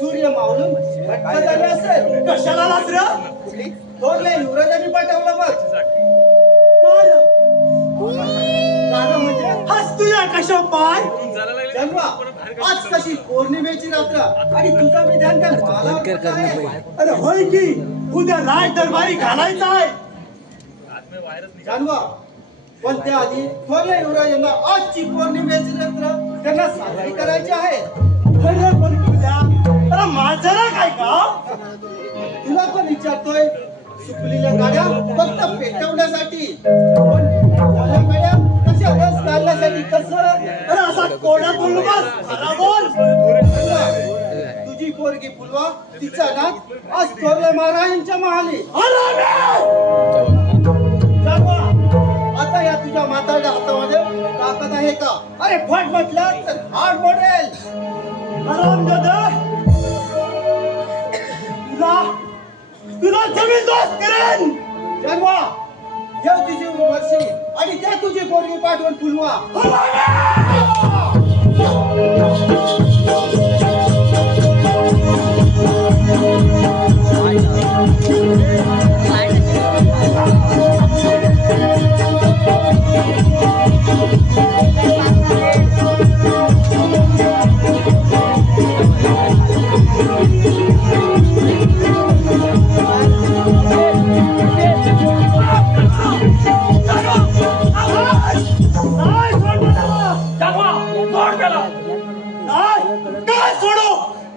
सूर्य मावळून कशाला थोरले युवराजांनी पाठवलं बघ. म्हणजे आज तुझ्या कशा पाय जन्मा आज कशी पौर्णिमेची रात्र आणि तुझा मी ध्यान अरे होय की उद्या राज दरबारी घालायचा आहे जानवा. पण त्याआधी थोरल्या युवराजांना आजची पौर्णिमेची रात्र त्यांना साजरी करायची आहे. अरे माझं काय का तुला पण विचारतोय. सुकलेल्या गाड्या फक्त पेटवण्यासाठी गाड्या कशा रस घालण्यासाठी कसं. अरे असा कोडा बोलू बोल. तुझी पोरगी फुलवा तिचा नाक आज थोरल्या महाराजांच्या महाली. आता या तुझ्या म्हाताऱ्या हातामध्ये ताकद आहे का. अरे फट म्हटलं तर हाड मोडेल. तुला जमीन दोस्त करेन जन्मा. देव तुझी वर्षी आणि त्या तुझी पोरगी पाठवून फुलवा.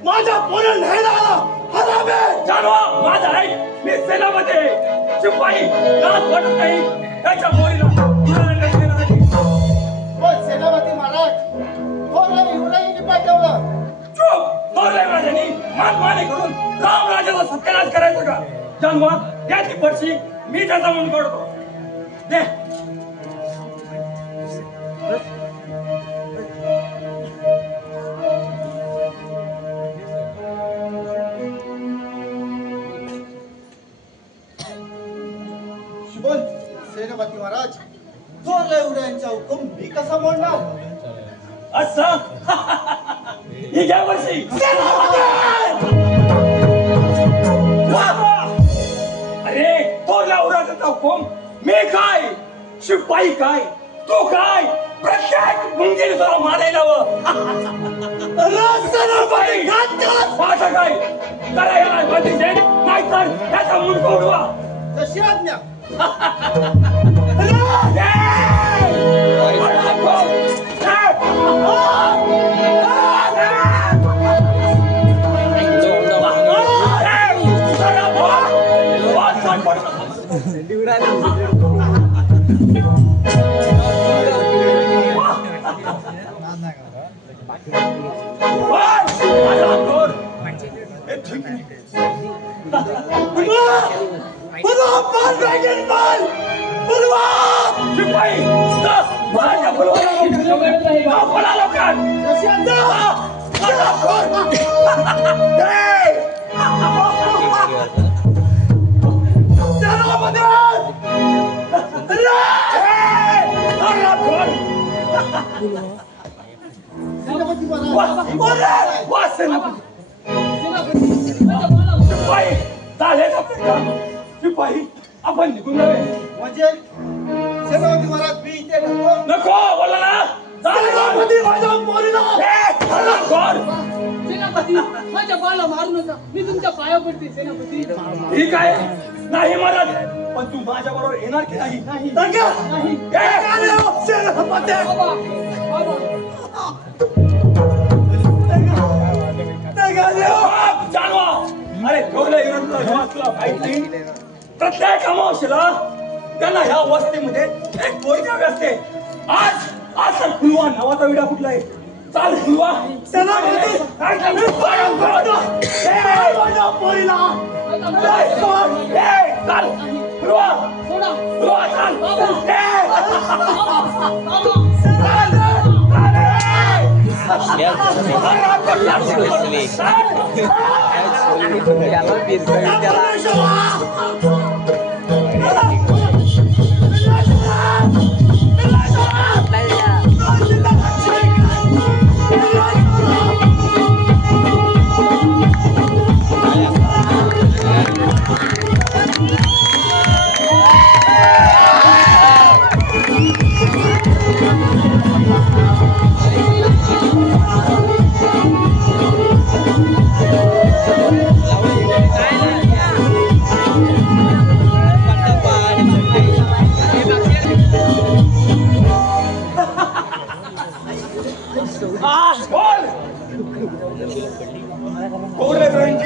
माझा पोरं नाही आला हरामे जानवा. माझा आहे मी सेनामध्ये शिपाई लाज वाटत नाही त्याच्या पोरीला सेनापती महाराज थोरल्या युवराजांनी पाठवलं. चुप. थोरल्या युवराजांनी मानमानी करून रामराजाचा सत्यानाश करायचा का जानवा. त्याची पडशी मी त्याचा म्हणून करतो. दे सेनापती महाराज थोरल्या युवराजांचा हुकूम मी कसा मोडणार. असं ही घ्या वर्षी. अरे थोरल्या युवराजांचा हुकूम मी काय शिपाई काय तू काय प्रत्येक मुंगीने तुला मारायला माझा काय त्याला याला बंदीचे नाही तर त्याचा मुंड उडवा. जशी आज्ञा. शिपाई आपण निघून जावे. म्हणजे सेनापती महाराज मी इथे नको बोला ना. सेनापती माझ्या बाला मारू नका. मी तुमच्या पाया पडते सेनापती. ठीक आहे नाही महाराज पण तू माझ्या बरोबर येणार की नाही. नाही ठेवलं तुला माहिती प्रत्येक अमावस्येला त्यांना ह्या वस्तीमध्ये एक पोरगी हवी असते. आज आज तर फुलवा नावाचा विडा कुठलाय. चाल फुलवा चला बोलतोस. पोरीला चाल फुलवा सोडा फुलवा चाल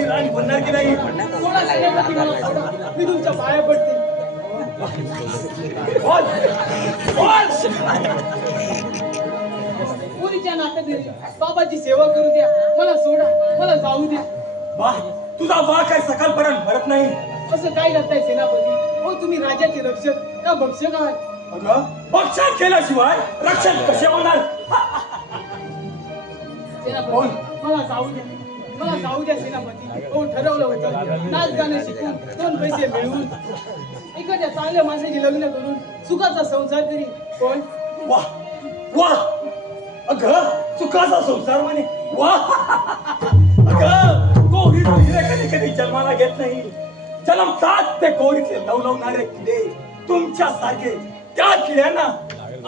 राणी बनणार की नाही. सोडा सेनापती मला सोडा. मी तुमच्या पाया पडते. बोल बोल पोरीच्या नात्यात बाबाची सेवा करू द्या. मला सोडा, मला जाऊ द्या. बा तुझा बा काय सकाळपर्यंत भरत नाही. असं काय करताय सेनापती. हो तुम्ही राजाचे रक्षक का भक्षक आहात. अगं भक्षण केल्याशिवाय रक्षण कसे होणार. सेनापती मला जाऊ द्या. मला जाऊ द्या सेनापती. हो ठरवलं होतं नाच गाणं शिकून 2 पैसे मिळवून एखाद्या चांगल्या माणसाची लग्न करून सुखाचा संसार करी. पण वा वा अगं सुखाचा संसार म्हणे. वा अगं कोहरी हिरे कधी कधी जन्माला घेत नाही. जन्मतात ते कोहरीचे लवलवणारे किडे तुमच्या सारखे त्या किड्यांना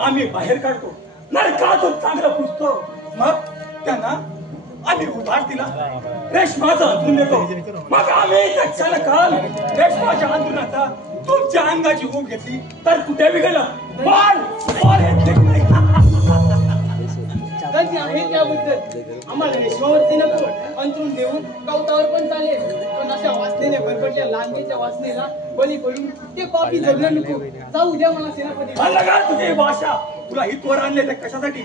आम्ही बाहेर काढतो. नरकातून चांगलं पुसतो. मग त्यांना आम्ही उधार दिला. रेशमाचा अंथरून देतो. मग आम्ही क्षणकाल रेशमाच्या अंथरुणाचा तुमच्या अंगाची ऊब घेतली तर कुठे बिघडलं. बॉल बॉल नाही. गलती आहे त्याबद्दल आम्हाला रेशमावरती नको. अंतरून देऊन कवतावर पण चालेल. पण अशा वासनेने भरपटल्या लांबीच्या वासनेला बली पडून ते पापी जगलं नको. जाऊ द्या मला सेनापती. लगा तुझी भाषा. तुला हितवर आणले ते कशासाठी.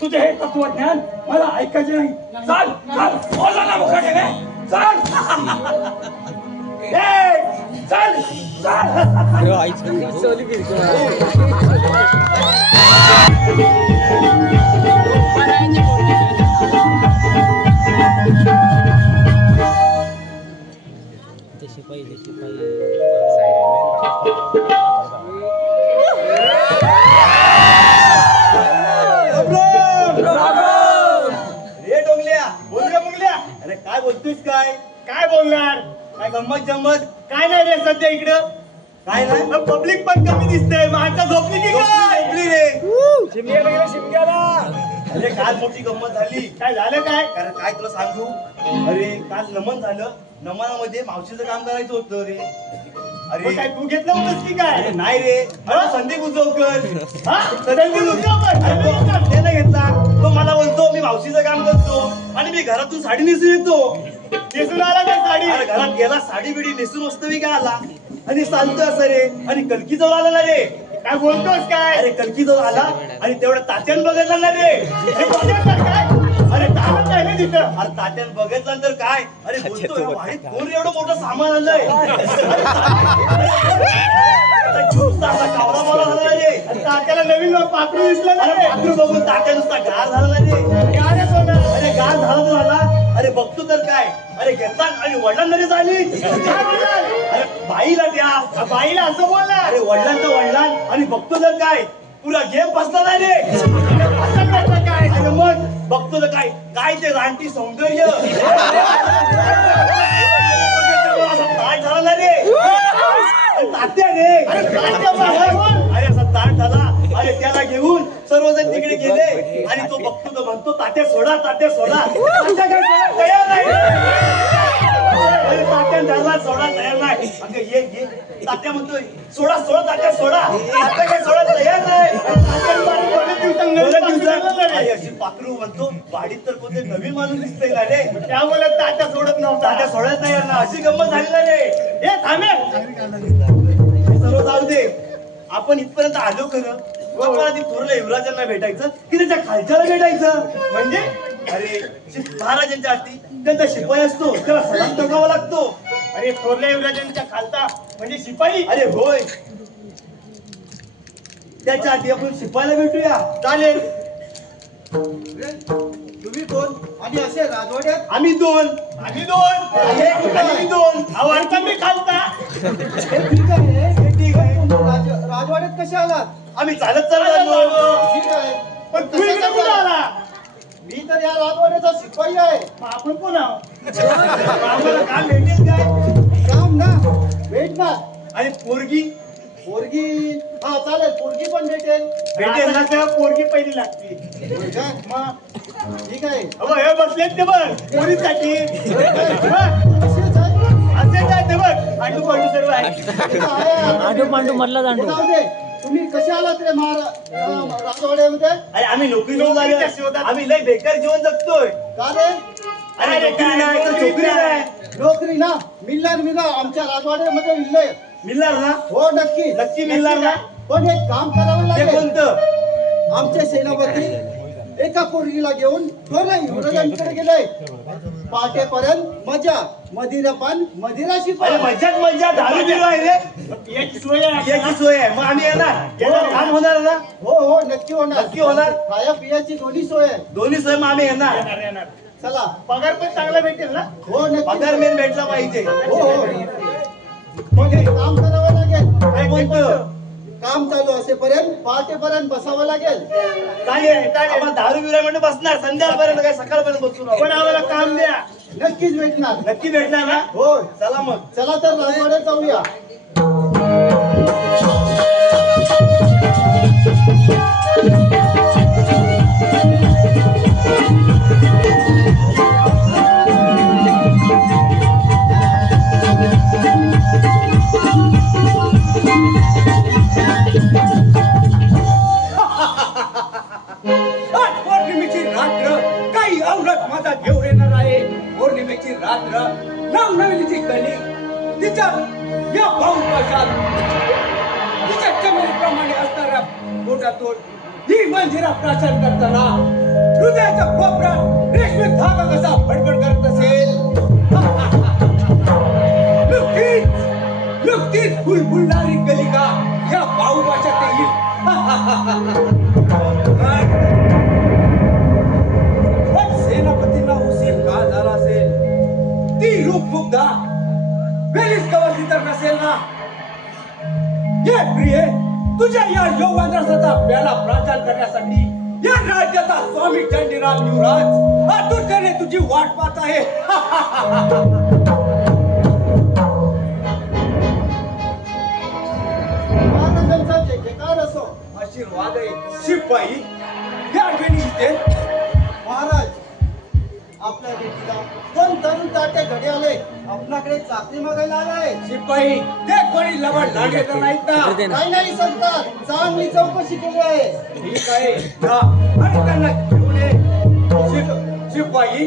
तुझे हे तत्वज्ञान मला ऐकायचे नाही. चाल चाल बोला ना मुखाने चाल चाल अरे काय बोलतोस. काय काय बोलणार. काय गंमत जम्मत काय नाही रे सध्या इकडं. काय नाही पब्लिक पण कमी दिसतंय. माणसं झोपली की काय. झोपली रे. शिमग्याला गेला शिमग्याला. अरे काल मोठी गंमत झाली. काय झालं काय. कारण काय तुला सांगू. अरे काल नमन झालं. नमनामध्ये मावशीचं काम करायचं होतं रे. अरे काय तू घेतलं होतंस की काय. नाही रे संदीप उजवकर. संदीप उजवकर त्याने घेतला. तो मला बोलतो मी मावशीचं काम करतो आणि मी घरातून साडी नेसून येतो. नेसून आला काय साडी. अरे घरात गेला साडी बिडी नेसून वस्तवी काय आला आणि चालतोय असं रे. आणि कलकी जवळ आला ना रे. काय बोलतोस काय. अरे कलकी जवळ आला आणि तेवढं तात्यान बघितलं ना रे. काय अरे तात्यान काय नाही तिथं. अरे तात्यान बघितलं तर काय. अरे बोलतो वाडीत कोण एवढं मोठं सामान आणलंय. कावरा बोला झाला रे. तात्याला नवीन पाखरू दिसलं ना रे. पाखरू बघून तात्या नुसता गार झाला ना रे. अरे गार झाला तर झाला. अरे बघतो तर काय. अरे घेतला आणि वडिलांना रे झाली. अरे बाईला द्या. बाईला असं बोलला. अरे वडिलांचं वडिलां आणि बघतो तर काय पुरा गेम बसला नाही रे. काय अरे मग बघतो तर काय काय ते रानटी सौंदर्य. ताट झाला ना रे. तात्या रे. अरे असा ताट झाला. अरे त्याला घेऊन सर्वजण तिकडे गेले आणि तो बघतो तो म्हणतो तात्या सोडा तात्या सोडा. तात्या काय सोडा तयार नाही. अरे तात्या घालला सोडा तयार नाही. अगं ये ये तात्या म्हणतोय सोडा सोडा तात्या सोडा. तात्या काय सोडा तयार नाही. आई अशी पाखरू म्हणतो वाडीत तर कोणते नवीन माणूस दिसतंय ना रे. त्यामुळे तात्या सोडत नव्हता. तात्या सोडत नाही ना अशी गंमत झाली ना रे. हे थांबे सर्व जाऊ दे. आपण इथपर्यंत आलो खरं. मला ती थोरल्या युवराजांना भेटायचं की त्याच्या खालच्याला भेटायचं. म्हणजे अरे महाराजांच्या हाती त्यांचा शिपाई असतो त्याला सलाम ठोकावा लागतो. अरे थोरल्या युवराजांच्या खालचा म्हणजे शिपाई. अरे होय त्याच्या आधी आपण शिपायला भेटूया. चालेल. तुम्ही कोण आणि असे राजवाड्यात? आम्ही दोन. आम्ही दोन. आवडता मी खालता. हे ठीक आहे. ठीक आहे. राजवाड्यात कसे आलात? आम्ही चालत चाललो. ठीक आहे. पण तू इकडे कुठे आला? मी तर या राजवाड्याचा शिपाई आहे. आपण कोण आहोत? आम्हाला काम भेटेल काय? काम ना भेटणार. आणि पोरगी पोरगी हा चालेल. पोरगी पण भेटेल. भेटेल ना तेव्हा पोरगी पहिली लागते. होय का? मग ठीक आहे. अहो हे बसलेत ते बघ पोरीसाठी. असेच आहे. असेच आहे ते बघ आंडू पांडू सर्व आहे. हे तर आहे. आंडू पांडू मधला हे दांडू. जाऊ दे. तुम्ही कसे आलात रे राजवाड्यामध्ये? अरे आम्ही नोकरीच्या शोधात. आम्ही लय बेकार जीवन जगतोय. का रे? अरे नोकरी नाही तर चोकरी नाही. नोकरी ना मिळणार आमच्या राजवाड्यामध्ये मिळलंय. मिळणार ना? हो नक्की नक्की मिळणार ना? पण एक काम करावं ते लागेल. कोणतं? आमचे सेनापती एका पोरगीला घेऊन थोड्या युवराजांकडे गेले. पाटेपर्यंत मजा मदिरापान मदिराशी अरे मज्जाच मज्जा दारू बिरू आहे रे. याची सोय आहे. मग आम्ही येणार. काम होणार ना? हो हो नक्की होणार. नक्की होणार. खाया पियाची दोन्ही सोय आहे. दोन्ही सोय मग आम्ही येणार. चला. पगार पण चांगला भेटेल ना? हो नक्की. पगार मेन भेटला पाहिजे. हो हो. मग एक काम करावं लागेल. काय कोणतं? काम चालू असेपर्यंत पहाटेपर्यंत बसावं लागेल. चालेल. आम्हाला दारू बिरू म्हणजे बसणार संध्याकाळपर्यंत काय सकाळपर्यंत बसून. पण आम्हाला काम द्या. नक्कीच भेटणार. नक्की भेटणार ना? हो. चला मग. चला तर राजवाड्यात जाऊया. पौर्णिमेची रात्र काही आवडत माझा घेऊन येणार आहे. पौर्णिमेची रात्र नवनवीनीची कली तिच्या या भाऊपाशात तिच्या चमेलीप्रमाणे असणाऱ्या पोटातून ही मंजिरा प्राशन करताना हृदयाच्या कोपऱ्यात रेशमी धागा कसा फडफड करत असेल. नुकतीच फुलफुलणारी कलिका या भाऊपाशात येईल. सेनापतींना उशीर का झाला असेल? ती रूपमुग्धा वेळीच कवरली तर नसेल ना? ये प्रिये तुझ्या या योगांध्रसाचा प्याला प्राचार करण्यासाठी या राज्याचा स्वामी चंडीराम युवराज आतुरतेने तुझी वाट पाहत आहे. महाराजांचा जय जयकार असो. आशीर्वाद आहे. शिपाई या ठिकाणी इथे महाराज आपल्या भेटीला दोन तरुण ताटे घडे आले. आपल्याकडे चाकरी मागायला आलाय. शिपाई ते कोणी लवड लागे तर नाहीत ना? काही नाही सरकार. चांगली चौकशी केली आहे. ठीक आहे जा आणि त्यांना घेऊन ये. शिपाई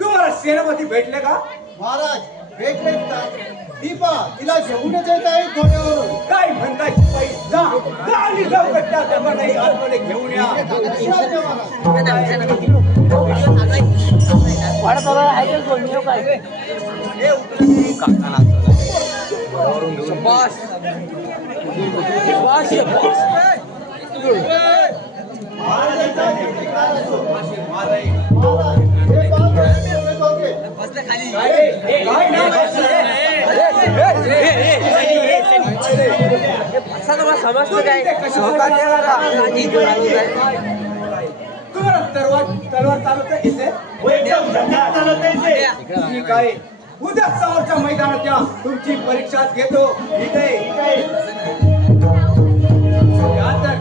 तुम्हाला सेनापती भेटले का? महाराज भेटले का? दीपा तिला घेऊनच येत आहे घोड्यावरून. काय म्हणताय शिपाई? जा जा आणि लवकर त्या दरबाराही आतमध्ये घेऊन या. महाराजांचा जय जयकार असो. आशीर्वाद आहे. महाराज हे पाहतो हे दोघे. काय नाव आहे? तुम्हाला तलवार चालवता येते? एकदम झंझाट चालवता येते. ठीक आहे. उद्या समोरच्या मैदानात या. तुमची परीक्षाच घेतो. ठीक आहे. ठीक आहे. या तर.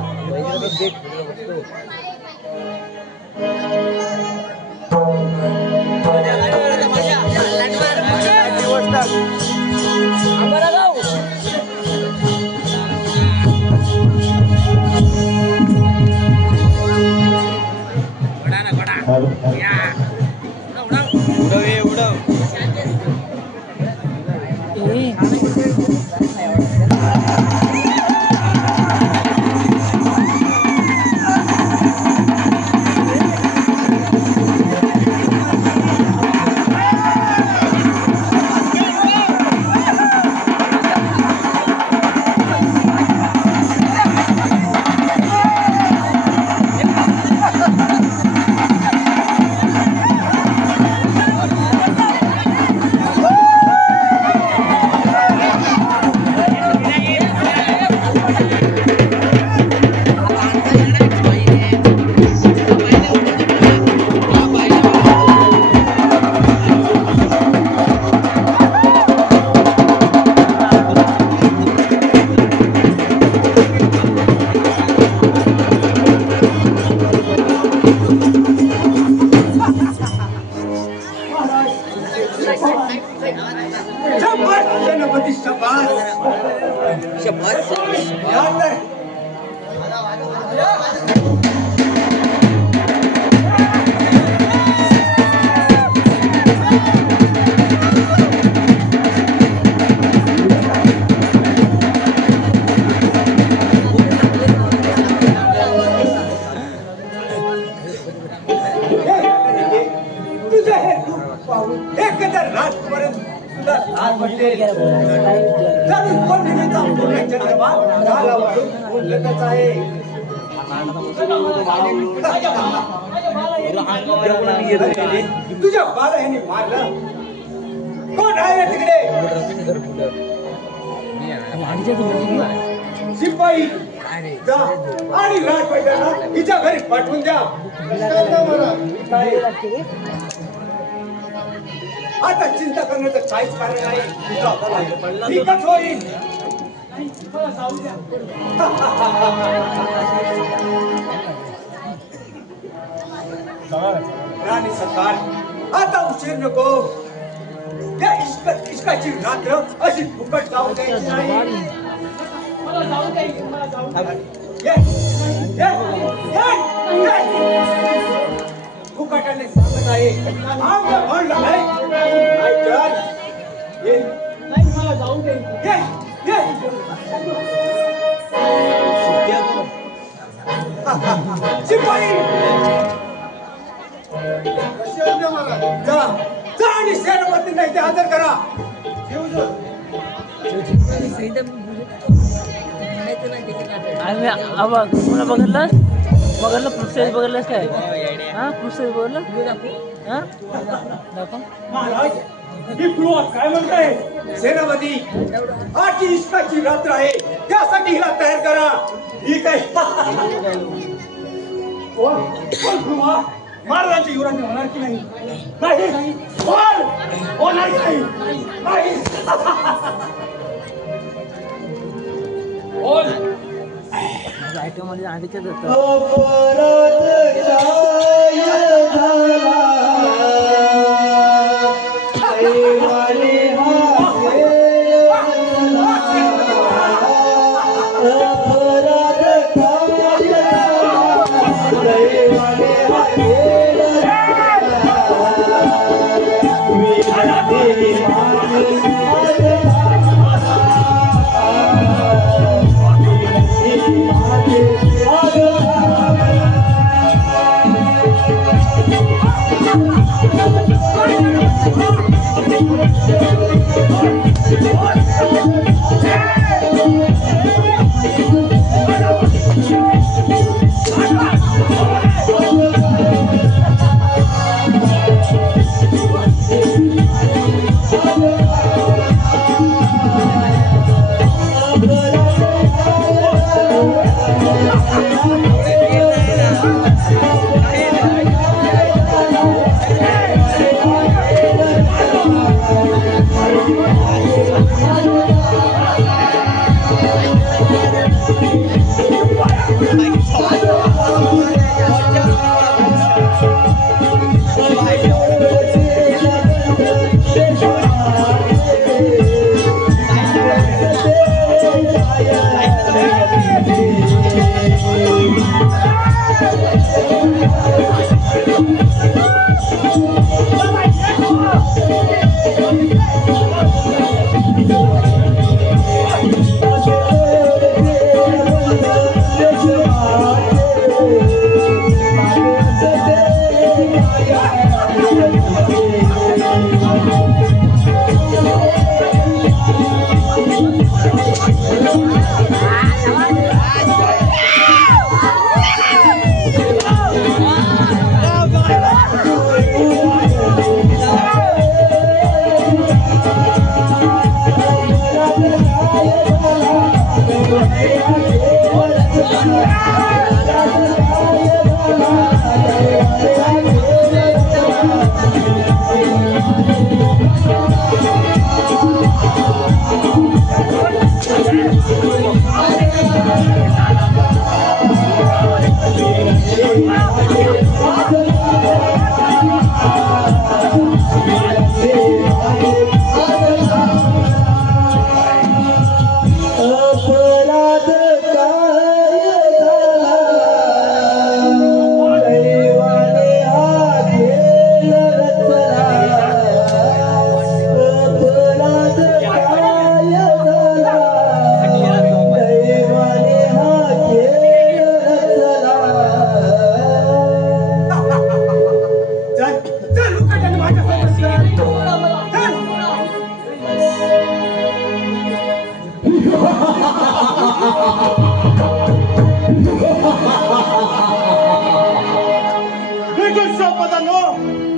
तुझ्या बाला ह्याने मारलं कोण आहे तिकडे शिपाई जा आणि राजवाड्याला हिच्या घरी पाठवून द्या आता चिंता करण्याचं काहीच कारण नाही ठीकच होईल मला जाऊ द्या. राणी सरकार आता उशीर नको या इश्काची रात्र अशी फुकट जाऊ द्यायची नाही मला जाऊ द्या इथे, मला जाऊ द्या. फुकटाने सांगत आहे आमचं म्हणलं नाही ऐकल नाही मला जाऊ द्या इथे. शिपाई जा जा आणि सेनापती नाही ते हजर करा आम्ही कोणा बघितलं प्रोसेस बघितलंस काय हा प्रोसेस बघितलं हा दाखव महाराज ही क्लॉथ काय म्हणताय सेनापती आजची इश्काची रात्र आहे त्यासाठी हिला तयार करा ठीक आहे कोण क्लॉथ महाराजांची युवराज्य होणार की नाही नाही कोण होणार नाही नाही कोण आयटम मध्ये आधीच्या Oh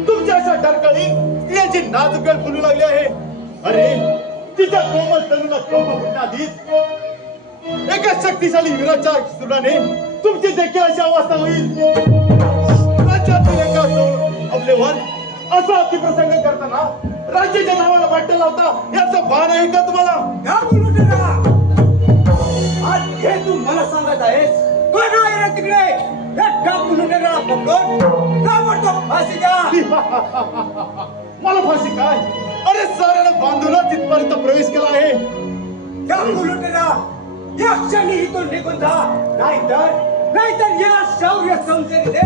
तुमच्या अशा डरकाळी स्त्रियांची नाजुक वेळ फुलू लागली आहे. अरे तिच्या कोमल तनुला कोंब फुटण्याआधीच एका शक्तिशाली वीराच्या सुराने तुमची देखील अशी अवस्था होईल. राज्यातील एका आपलेवर असा अतिप्रसंग करताना राज्याच्या नावाला वाटलं लावता याचं भान आहे का तुम्हाला? आज हे तू मला सांगत आहेस कोण आहे रे तिकडे? मला फाशी काय? अरे साऱ्याला बांधूनच तिथपर्यंत प्रवेश केला आहे. या क्षणी तो निघून जा, नाहीतर या शौर्य संस्थेने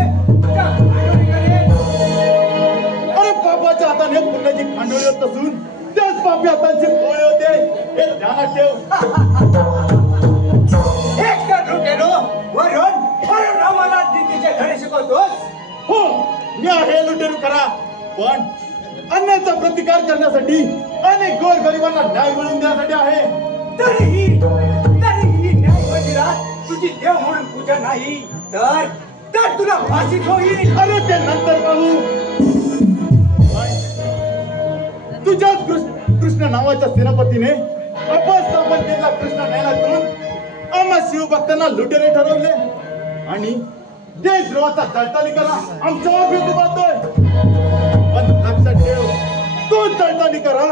अरे बाबाच्या हाताने पुण्याची खांडोळी होत असून त्याच बापी हातांची पोळे होते हे ध्यानात ठेव. एक तर लुटेरो वरून आम्हाला नीतीचे धडे शिकवतोस. हो मी आहे लुटेरू करा, पण अन्यायाचा प्रतिकार करण्यासाठी अनेक गोरगरिबांना न्याय मिळवून देण्यासाठी आहे. तरीही न्याय मंदिरात तुझी देव म्हणून पूजा नाही तर तुला फाशीच होईल. अरे ते नंतर पाहू. तुझ्याच कृष्ण नावाच्या सेनापतीने अपस्थापन केलेला कृष्ण न्यायाला करून आम्हा शिवभक्तांना लुटेरे ठरवले आणि देशद्रोहाचा जळताली करा आमच्यावर भेटू पाहतोय. पण लक्षात ठेव, तो जळताली करा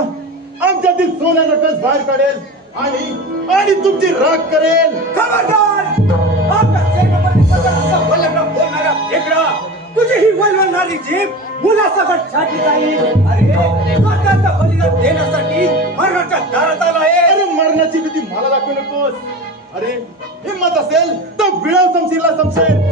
आमच्यातील सोन्याचा कस बाहेर काढेल आणि तुमची राख करेल. खबरदार! आपल्या सेनापतीबद्दल वल्लभ बोलणारा फेकडा, तुझी ही वल्लवणारी जीभ मुलासकट छाटली जाईल. अरे स्वतःचं बलिदान देण्यासाठी मरणाच्या दारात आला आहे. अरे मरणाची भीती मला दाखवू नकोस. अरे हिम्मत असेल तर विळव समशीला समशेल.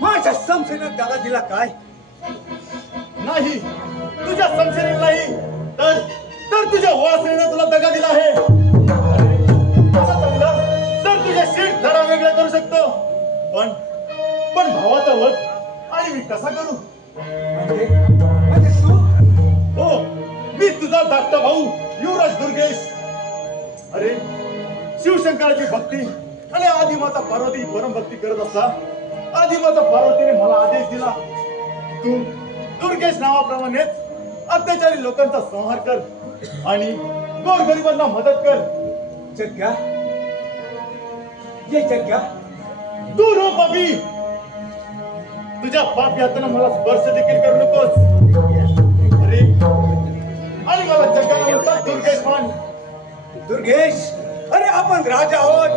माझ्या संशयात दादा दिला काय? नाही तुझ्या संशयाने नाही तर तुझ्या वासनेने तुला दगा दिला आहे. तर तुझ्या शीट धडा वेगळा करू शकतो, पण भावाचा वध आणि मी कसा करू? म्हणजे तू? हो मी तुझा धाकटा भाऊ युवराज दुर्गेश. अरे शिवशंकराची भक्ती आणि आदिमाता पार्वती परमभक्ती करत असता आदिमाता पार्वतीने मला आदेश दिला, तू दुर्गेश नावाप्रमाणेच अत्याचारी लोकांचा संहार कर आणि गोरगरिबांना मदत कर. जग्गा, ये जग्गा, तू रो पापी, तुझ्या पापी हाताने मला स्पर्श देखील करू नकोस. अरे आणि मला जगाला म्हणतात दुर्गेश मान. दुर्गेश, अरे आपण राजा आहोत.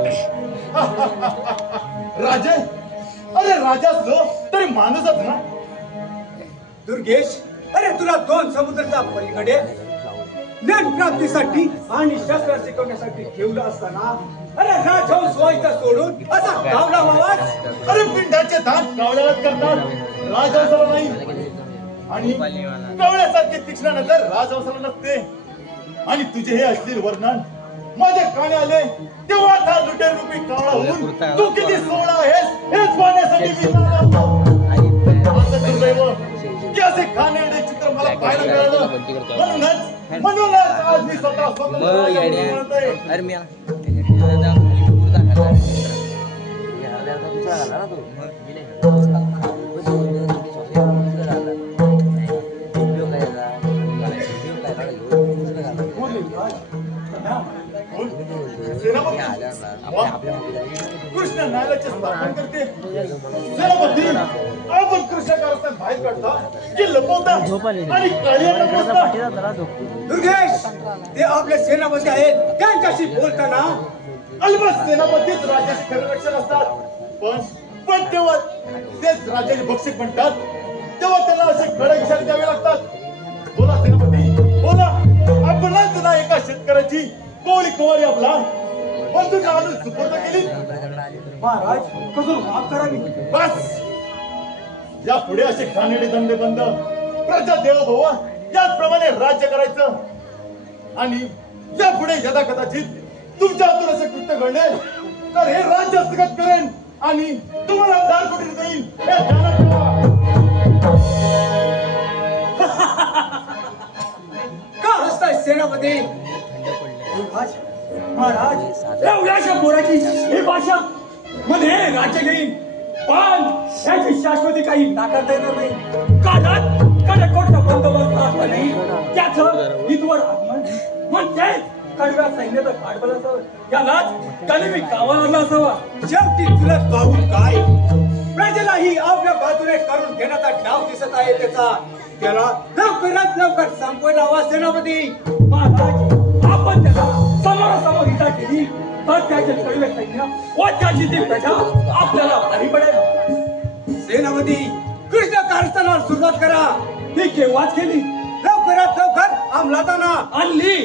राजे? अरे राजा असलो तरी माणूसच ना. दुर्गेश, अरे तुला 2 समुद्राच्या पलीकडे ज्ञान प्राप्तीसाठी आणि शस्त्र शिकवण्यासाठी ठेवलं असताना अरे राजहंस व्हायचं सोडून असा गावला वावाच. अरे पिंडाचे दात कावळ्यालाच करतात, राजहंसाला नाही. आणि कावळ्यासारखी तीक्ष्ण नजर राजहंसाला नसते. आणि तुझे हे अश्लील वर्णन माझ्या काने आले तेव्हा हा लुटेर रूपी कावळा होऊन तू किती सोळा आहेस हेच पाहण्यासाठी मी असं दुर्दैव की असे खाणे चित्र मला पाहायला मिळालं. म्हणूनच आज मी स्वतः कृष्ण न्यायालयाचे स्थापन करते. सेनापती, आपण कृष्ण कारस्थान बाहेर काढता की लपवता आणि काळ्याला पोचता. दुर्गेश, ते आपले सेनापती आहेत, त्यांच्याशी बोलताना अलबत सेनापतीच राजाचे खरे रक्षण असतात. पण तेव्हा तेच राजाचे भक्षक म्हणतात, तेव्हा त्यांना असे कडक इशारे द्यावे लागतात. बोला सेनापती, बोला. आपणच ना एका शेतकऱ्याची कोळी कुवारी आपला बंधूंना आणून सुपूर्द केली. महाराज, कसं माफ करावी. बस, या पुढे असे घाणेरडे दंडे बंद, प्रजा देव भव याचप्रमाणे राज्य करायचं. आणि या पुढे यदा कदाचित तुमच्या हातून असे कृत्य घडले तर हे राज्य हस्तगत करेन आणि तुम्हाला दार कुठे देईल हे ध्यानात ठेवा. का हसताय सेनापती? महाराज, एवढ्याशा पोराची ही भाषा मध्ये राज्य घेईन, पण याची शाश्वती काही नाकारता येणार नाही. काळात कडेकोटचा बंदोबस्त असतानाही त्याचं हितवर आगमन म्हणजे कडव्या सैन्याचं पाठबळ असावं. यालाच गनिमी कामाला आणला असावा. शेवटी तुला पाहून काय, प्रजेलाही आपल्या बाजूने करून घेण्याचा डाव दिसत आहे त्याला लवकरात लवकर संपवायला हवा सेनापती. महाराज, आपण त्याला समोरासमोर इजा केली तर त्याचे कडवे सैन्य व त्याची ती प्रजा आपल्याला भारी पडेल. सेनापती, कृष्ण कारस्थानावर सुरुवात करा. ही केव्हाच केली, लवकरात लवकर अंमलात आणा. आणली.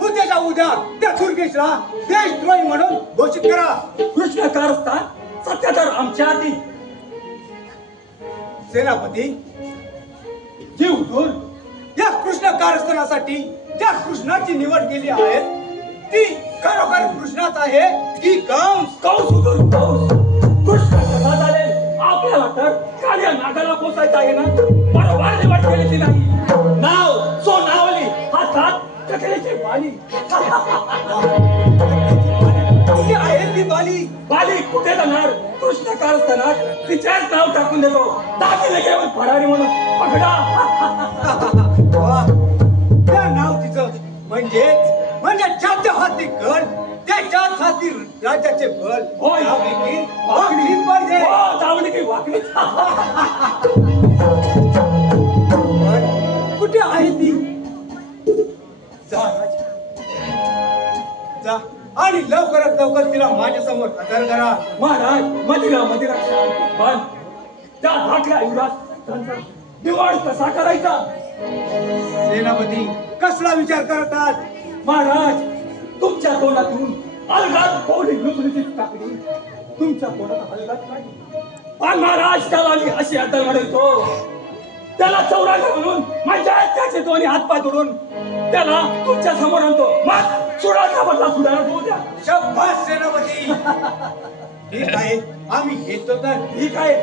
उद्याच्या उद्या त्या दुर्गेशला देशद्रोही म्हणून घोषित करा. कृष्ण कारस्थान सत्य तर आमच्या हाती. सेनापती, जी उठून या कृष्ण कारस्थानासाठी ज्या कृष्णाची निवड केली आहे ती खरोखर कृष्णाच आहे की कंस? कौस उठून कौस. कृष्ण कसा चालेल? आपल्याला तर काळ्या नागाला पोसायचं आहे ना. बरोबर निवड केली ती नाही. नाव सोनावली, हातात ककलेची बाली. कुठे आहे ती बाली? बाली कुठे जाणार? कृष्ण कारस्थानात तिच्याच नाव टाकून देतो. दाखिले घेऊन फरारी म्हणून पकडा. वा, त्या नाव तिचं म्हणजे ज्याच्या हाती गड त्याच्याच हाती राजाचे बल. होय. वाकडीच पाहिजे. हो, जावली की वाकडी. कुठे आहे ती? जा आणि लवकरात लवकर तिला माझ्या समोर हजर करा. महाराज, मदिरा शांत. पण त्या धाकल्या युवराज निवड कसा करायचा? सेनापती, कसला विचार करतात? महाराज, तुमच्या तोंडातून अलगात कोणी लुचलुचीत टाकली, तुमच्या तोंडात अलगात नाही. पण महाराज, त्याला मी अशी अद्दल म्हणतो, त्याला चौरांग म्हणून म्हणजे त्याचे दोन्ही हातपाय तोडून त्याला तुमच्या समोर आणतो. मग सुडाचा बदला सुधारणा होऊ द्या. शाबास सेनापती. ठीक आहे, आम्ही घेतो तर. ठीक आहे.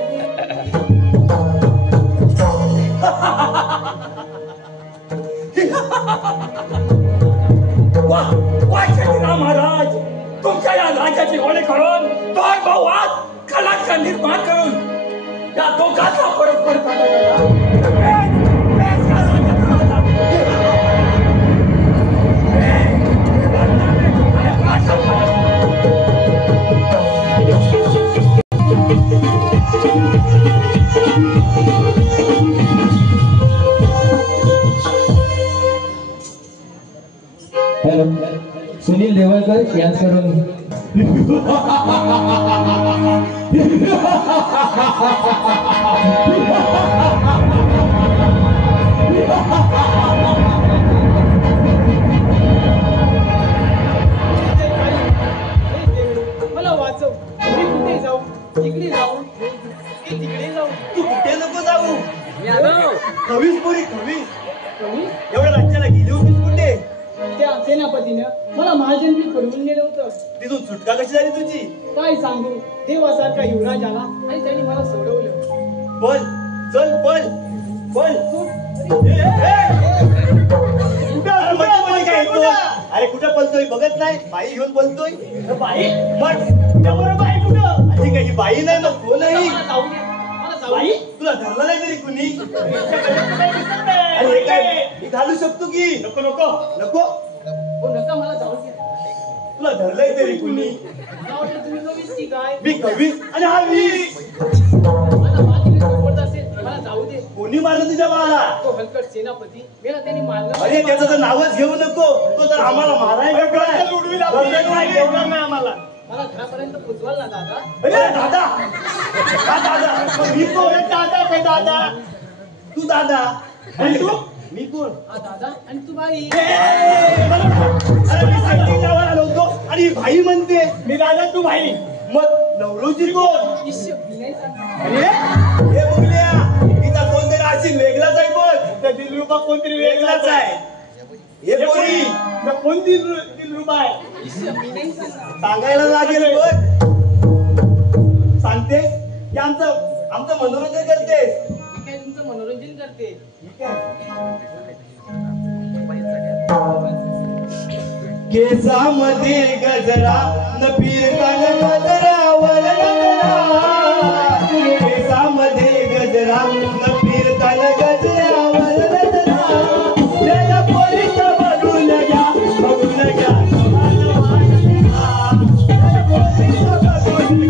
वाह महाराज, तुमच्या या राज्याची ओळख करून दोन भाऊ आज कलांचा निर्माण करून या दोघांचा परस्पर सुनील देवळकर यांच्याकडून मला वाचव. मी कुठे जाऊ? तिकडे जाऊ की तिकडे जाऊ? तू कुठे नको जाऊ. खवीस पोरी खवीस. कमी एवढ्या राज्याला गेली होतीस कुठे. त्या सेनापतीनं मला महाजनपी पडवून नेलं होतं. तिथून सुटका कशी झाली तुझी. काय सांगू, देवासारखा युवराज आला आणि त्याने मला सोडवलं. पळ चल पळ पळ. अरे कुठं पळतोय बघत नाही. बाई घेऊन पळतोय. बाई पण त्याबरोबर बाई कुठं? आधी काही बाई नाही मग कोण नाही. मला जाऊ दे. मला जाऊ बाई दे. तुला धरलं नाही तरी कुणी. अरे हे काय मी घालू शकतो की. नको नको नको. हो नका, मला जाऊ दे. तुला धरलंय तरी कुणी. मला वाटलं तुम्ही कवीच की काय. मी कवीस आणि हा वीस. आता माझी सोबत असेल, मला जाऊ दे. कोणी मारलं तुझ्या बाळाला. तो हलकट सेनापती मेला, त्याने मारलं. अरे त्याचं तर नावच घेऊ नको. तो तर आम्हाला मारायला आम्हाला. मला घरापर्यंत पोचवाल ना दादा. अरे दादा हा दादा. मग मी कोण. दादा काय दादा. तू दादा आणि तू. मी कोण. हा दादा आणि तू बाई. अरे मी सांगितल्यावर आलो होतो आणि भाई म्हणते. मी दादा तू भाई. मग नवरोजी कोण. इश्श, मी नाही सांगणार. अरे हे बघल्या तिचा कोणतरी अशी वेगळाच आहे. बघ त्या दिलरुबा कोणतरी वेगळाच आहे. हे पोरी कोण दिलरुबा आहे. इश्श, मी नाही सांगणार. सांगायला लागेल. बघ सांगतेस की आमचं मनोरंजन करतेस. मी काय तुमचं मनोरंजन करते. केसामध्ये गजरा न फिरताना गजरावर नजरा. केसामध्ये गजरा न फिरताना गजरावर नजरा. त्याला पोरीचं बघून घ्या बघून घ्या. त्याला पोरीचं बघून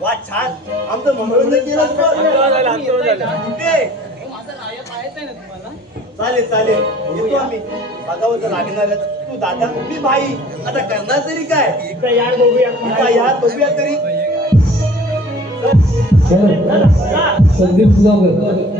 वा छान. आमचं मनोरंजन केलं. माझा लाया पाहायचा आहे ना तुम्हाला. चालेल चालेल येतो आम्ही. बघावं तर लागणारच. तू दादा मी भाई. आता करणार तरी काय. यार बघूया यार बघूया तरी. संदीप सुधाकर.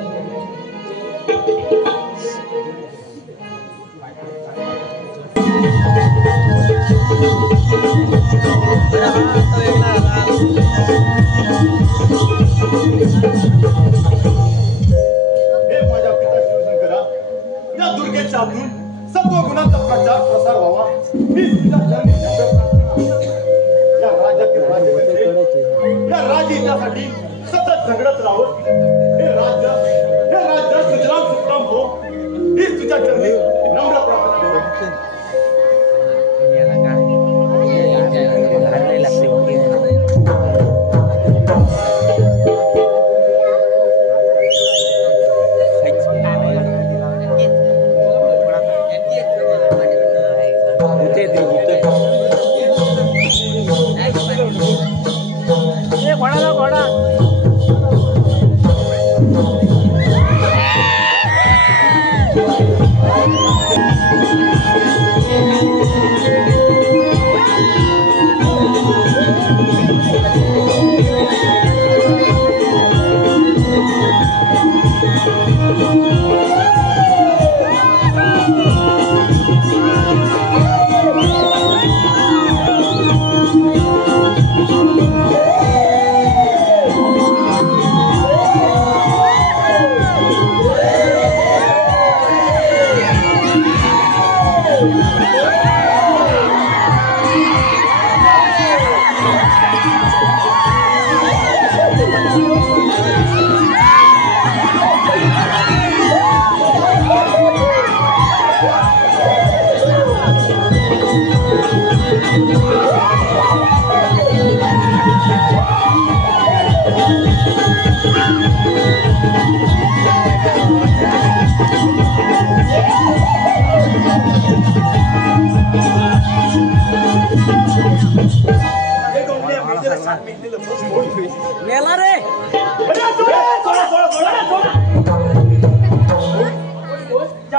हे माझ्या पिता शिवशंकरा, या दुर्गेत साधून सर्व गुणांचा प्रसार व्हावा. मी तुझ्या चरणी या राज्यातील राजकन्ये, या राजहितासाठी सतत झगडत राहोत. हे राज्य सुजलाम सुफलाम हो. ही तुझ्या चरणी नम्र प्रार्थना करतो.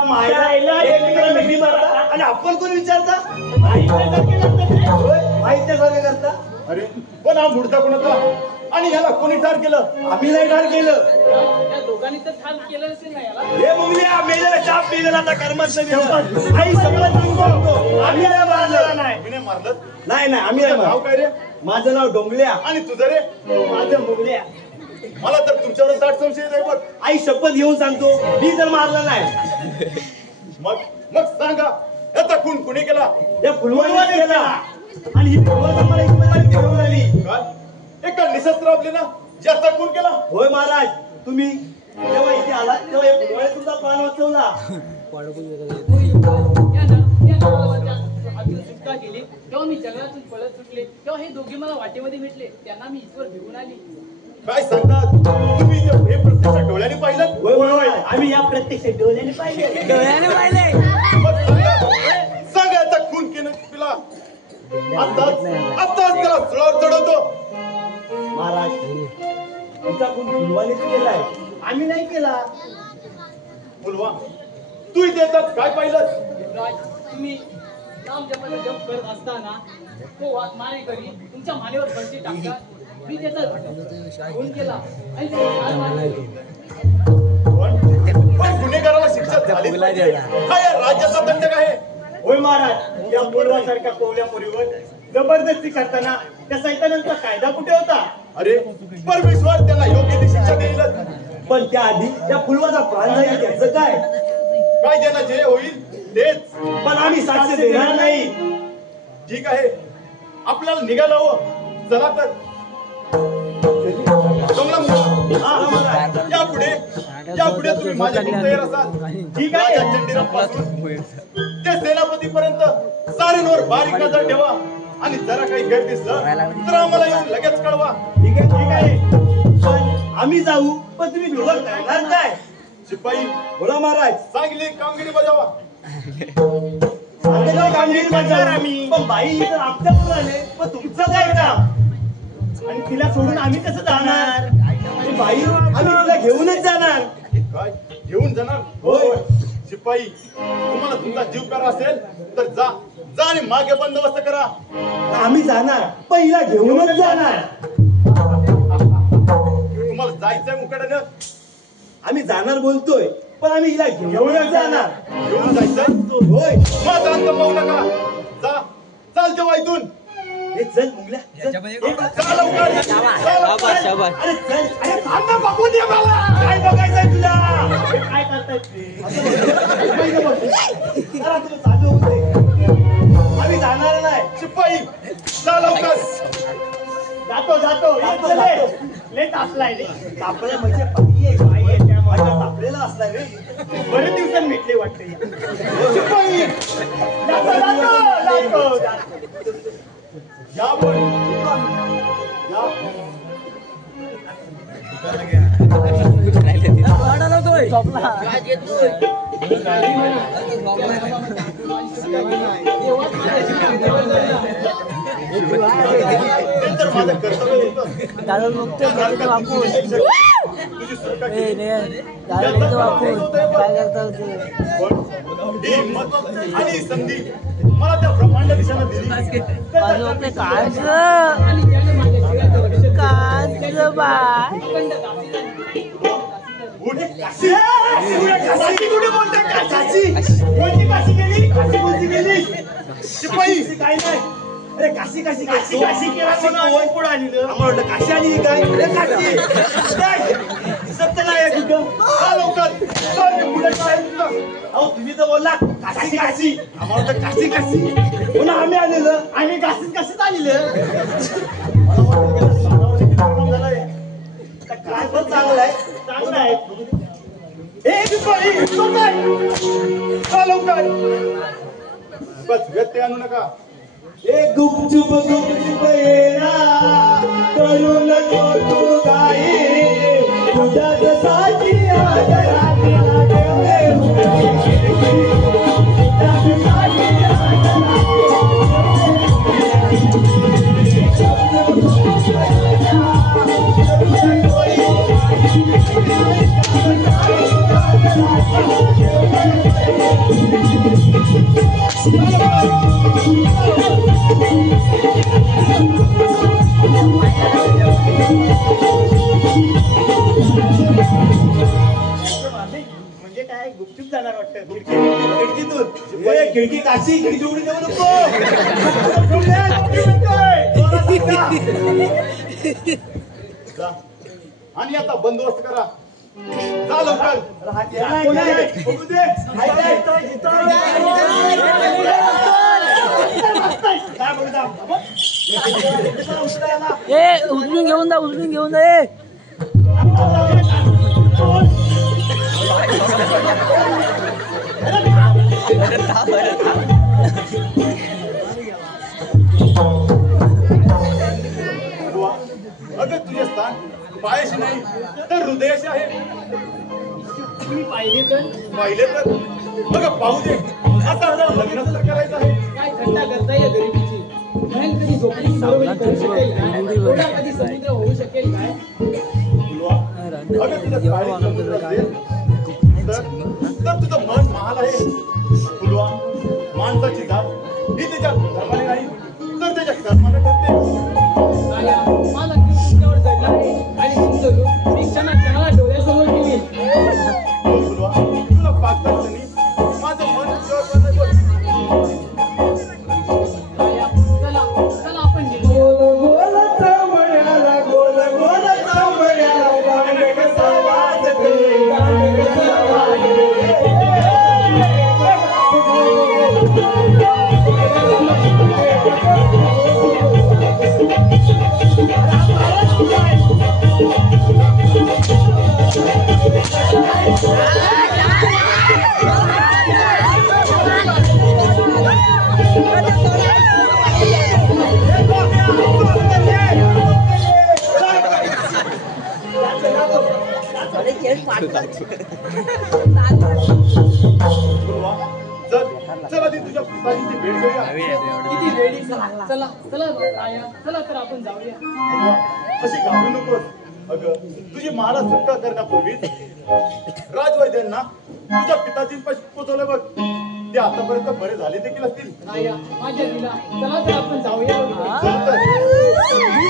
मायला एक मिनिट मिठी मारता आणि आपण कोण विचारता माहितीसारखं करता. अरे पण हा मुडदा कोणाचा आणि याला कोणी ठार केलं? आम्ही नाही ठार केलं. त्या दोघांनी तर ठार केलं असेल ना याला. हे मुंगल्या मेलेला चाप मेलेला आता कर्मात आई सगळं सांगतो. आम्ही नाही मारलं. मी नाही मारलं. नाही नाही आम्ही नाही नाव मारलं. काय रे? माझं नाव डोंगल्या आणि तुझं रे? माझं मुंगल्या. मला तर तुमच्यावर दाट संशय आहे बघ. आई शपथ घेऊन सांगतो मी तर मारलं नाही. मग मग सांगा याचा खून कुणी केला? या फुलवाने केला आणि ही फुलवान मला इकडे घेऊन आली. काय एका निशस्त्र आपले ना ज्याचा खून केला? होय महाराज, तुम्ही जेव्हा इथे आला तेव्हा या फुलवाने तुमचा प्राण वाचवला. या नावाच्या हातून सुटका केली तेव्हा मी जंगलातून पळत सुटले. तेव्हा हे दोघे मला वाटेमध्ये भेटले. त्यांना मी इथवर घेऊन आली. काय सांगतात तुम्ही हे प्रत्यक्ष डोळ्याने पाहिलं? होय होय होय आम्ही या प्रत्यक्ष डोळ्याने पाहिले. मग सांगा याचा खून केला आताच त्याला सुळावर चढवतो. महाराज, तुमचा खून फुलवानेच केलाय, आम्ही नाही केला. फुलवा तू इथे येतात काय पाहिलं? राज, तुम्ही नाम जपाचा जप करत असताना तो मारेकरी तुमच्या मानेवर बंदी टाकतात. मी त्याचा खून केला आणि त्याला ठार मारले. पण गुन्हेगाराला शिक्षा झाली पाहिजे. हा या राज्याचा दंड काय आहे? होय महाराज, या पोरवासारख्या कोवल्या पोरीवर जबरदस्ती करताना त्या सैतानांचा कायदा कुठे होता? अरे परमेश्वर त्याला योग्य ती शिक्षा देईलच. पण त्याआधी त्या फुलवाचा प्राण जाईल त्याचं काय? काय ज्यांना जे होईल तेच. पण आम्ही साक्ष देणार नाही. ठीक आहे, आपल्याला निघालं हवं. चला तर यापुढे तुम्ही माझ्या तयार असाल. ठीक आहे. राजा चंडीरापासून ते सेनापतीपर्यंत साऱ्यांवर बारीक नजर ठेवा आणि जरा काही गैर दिसलं तर आम्हाला येऊन लगेच कळवा. ठीक आहे ठीक आहे. पण आम्ही जाऊ, पण तुम्ही निवड करणार काय? शिपाई बोला महाराज. चांगली कामगिरी बजावा. सांगितलं कामगिरी बजावणार आम्ही. पण बाई तर आमच्या मुलाने, पण तुमचं काय काम? आणि तिला सोडून आम्ही कसं जाणार? ती बाई आम्ही तिला घेऊनच जाणार. काय घेऊन जाणार? होय. शिपाई, तुम्हाला तुमचा जीव करा असेल तर जा आणि मागे बंदोबस्त करा. आम्ही जाणार, पहिला घेऊनच जाणार. तुम्हाला जायचंय मुकाट्यानं? आम्ही जाणार बोलतोय, पण आम्ही हिला घेऊनच जाणार. घेऊन जायचं? होय. माझा अंत पाहू नका. जा चाल तेव्हा इथून. हे चल मुंगल्या, चल. चला लवकर. चला. अरे चल. अरे थांब ना, बघू दे मला. काय बघायचंय तुला? हे काय करताय ते? पहिलं बघ. जरा तुला चालू होऊ दे. आम्ही जाणार नाही. शिपाई जा लवकर. जातो. लेट असलाय रे. तापला म्हणजे बाई आहे, बाई आहे. त्या माझ्या तापलेला असलाय रे. बरेच दिवसांनी भेटले वाटते. शिपाई जातो. या पण या. ते तर माझं कर्तव्य होतं. तुझी सुटका केली. ही हिंमत आणि ही संधी मला त्या ब्रह्मांड दिशेनं दिली. आणि त्याने माझ्या जीवाचं रक्षण अखंड उठ. काशी कुठे बोलताय? काशी कोणती काशी गेली? कोणती गेली? शिपाई काय नाही. अरे काशी केला पुढे आली आम्हाला वाटलं काशी आली काय? अरे काशी दिसत तर नाही आहे कुठं. लवकर पुढे काय तुझं? अहो तुम्ही तर बोलला काशी आम्हाला वाटलं काशी पुन्हा आम्ही आलेलं आणि काशीत आलेलं. काय पण चांगलं आहे. ए शिपाई लवकर. बस व्यत्यय आणू नका. एक गुपचुप येना करू नको तू काही तुझ्याच साठी Thank you. म्हणजे काय गुपचूप जाणार वाटतं खिडकीतून खिडकी काशी खिडकी उघडी देऊ नको जा. आणि आता बंदोबस्त करा जा लवकर बघू दे काय बघता ए उचलून घेऊन जा ए अगं तुझे स्थान पायाशी नाही तर हृदयाशी आहे तुम्ही पाहिले तर बघा पाहू दे आता लग्न तर करायचं आहे काय थंडा करता या गरिबीची बहीण कधी झोपडी सावली करू शकेल काय थोडा कधी समुद्र होऊ शकेल काय अगं तुझं काळी समुद्र असेल तर तुझं मन महाल आहे फुलवा माणसाची जात ही त्याच्या धर्माने नाही तर त्याच्या कर्माने ठरते आया मला तुमच्यावर जडला आहे आणि तुमचं रूप मी क्षणाला डोळ्यासमोर ठेवीन फुलवा तुला पाहतात माझं मन तुझ्यावर नाही बोल आया चला आपण निघू चल आधी तुझ्या पिताजीची भेट घेऊया किती वेळी चला आया चला तर आपण जाऊया अशी घाबरू नकोस अगं तुझी मला सुटका करण्यापूर्वीच राजवैद्यांना तुझ्या पिताजींपाशी पोहोचवलं बघ ते आतापर्यंत बरे झाले देखील असतील आया माझ्या दिला चला तर आपण जाऊया चल तर.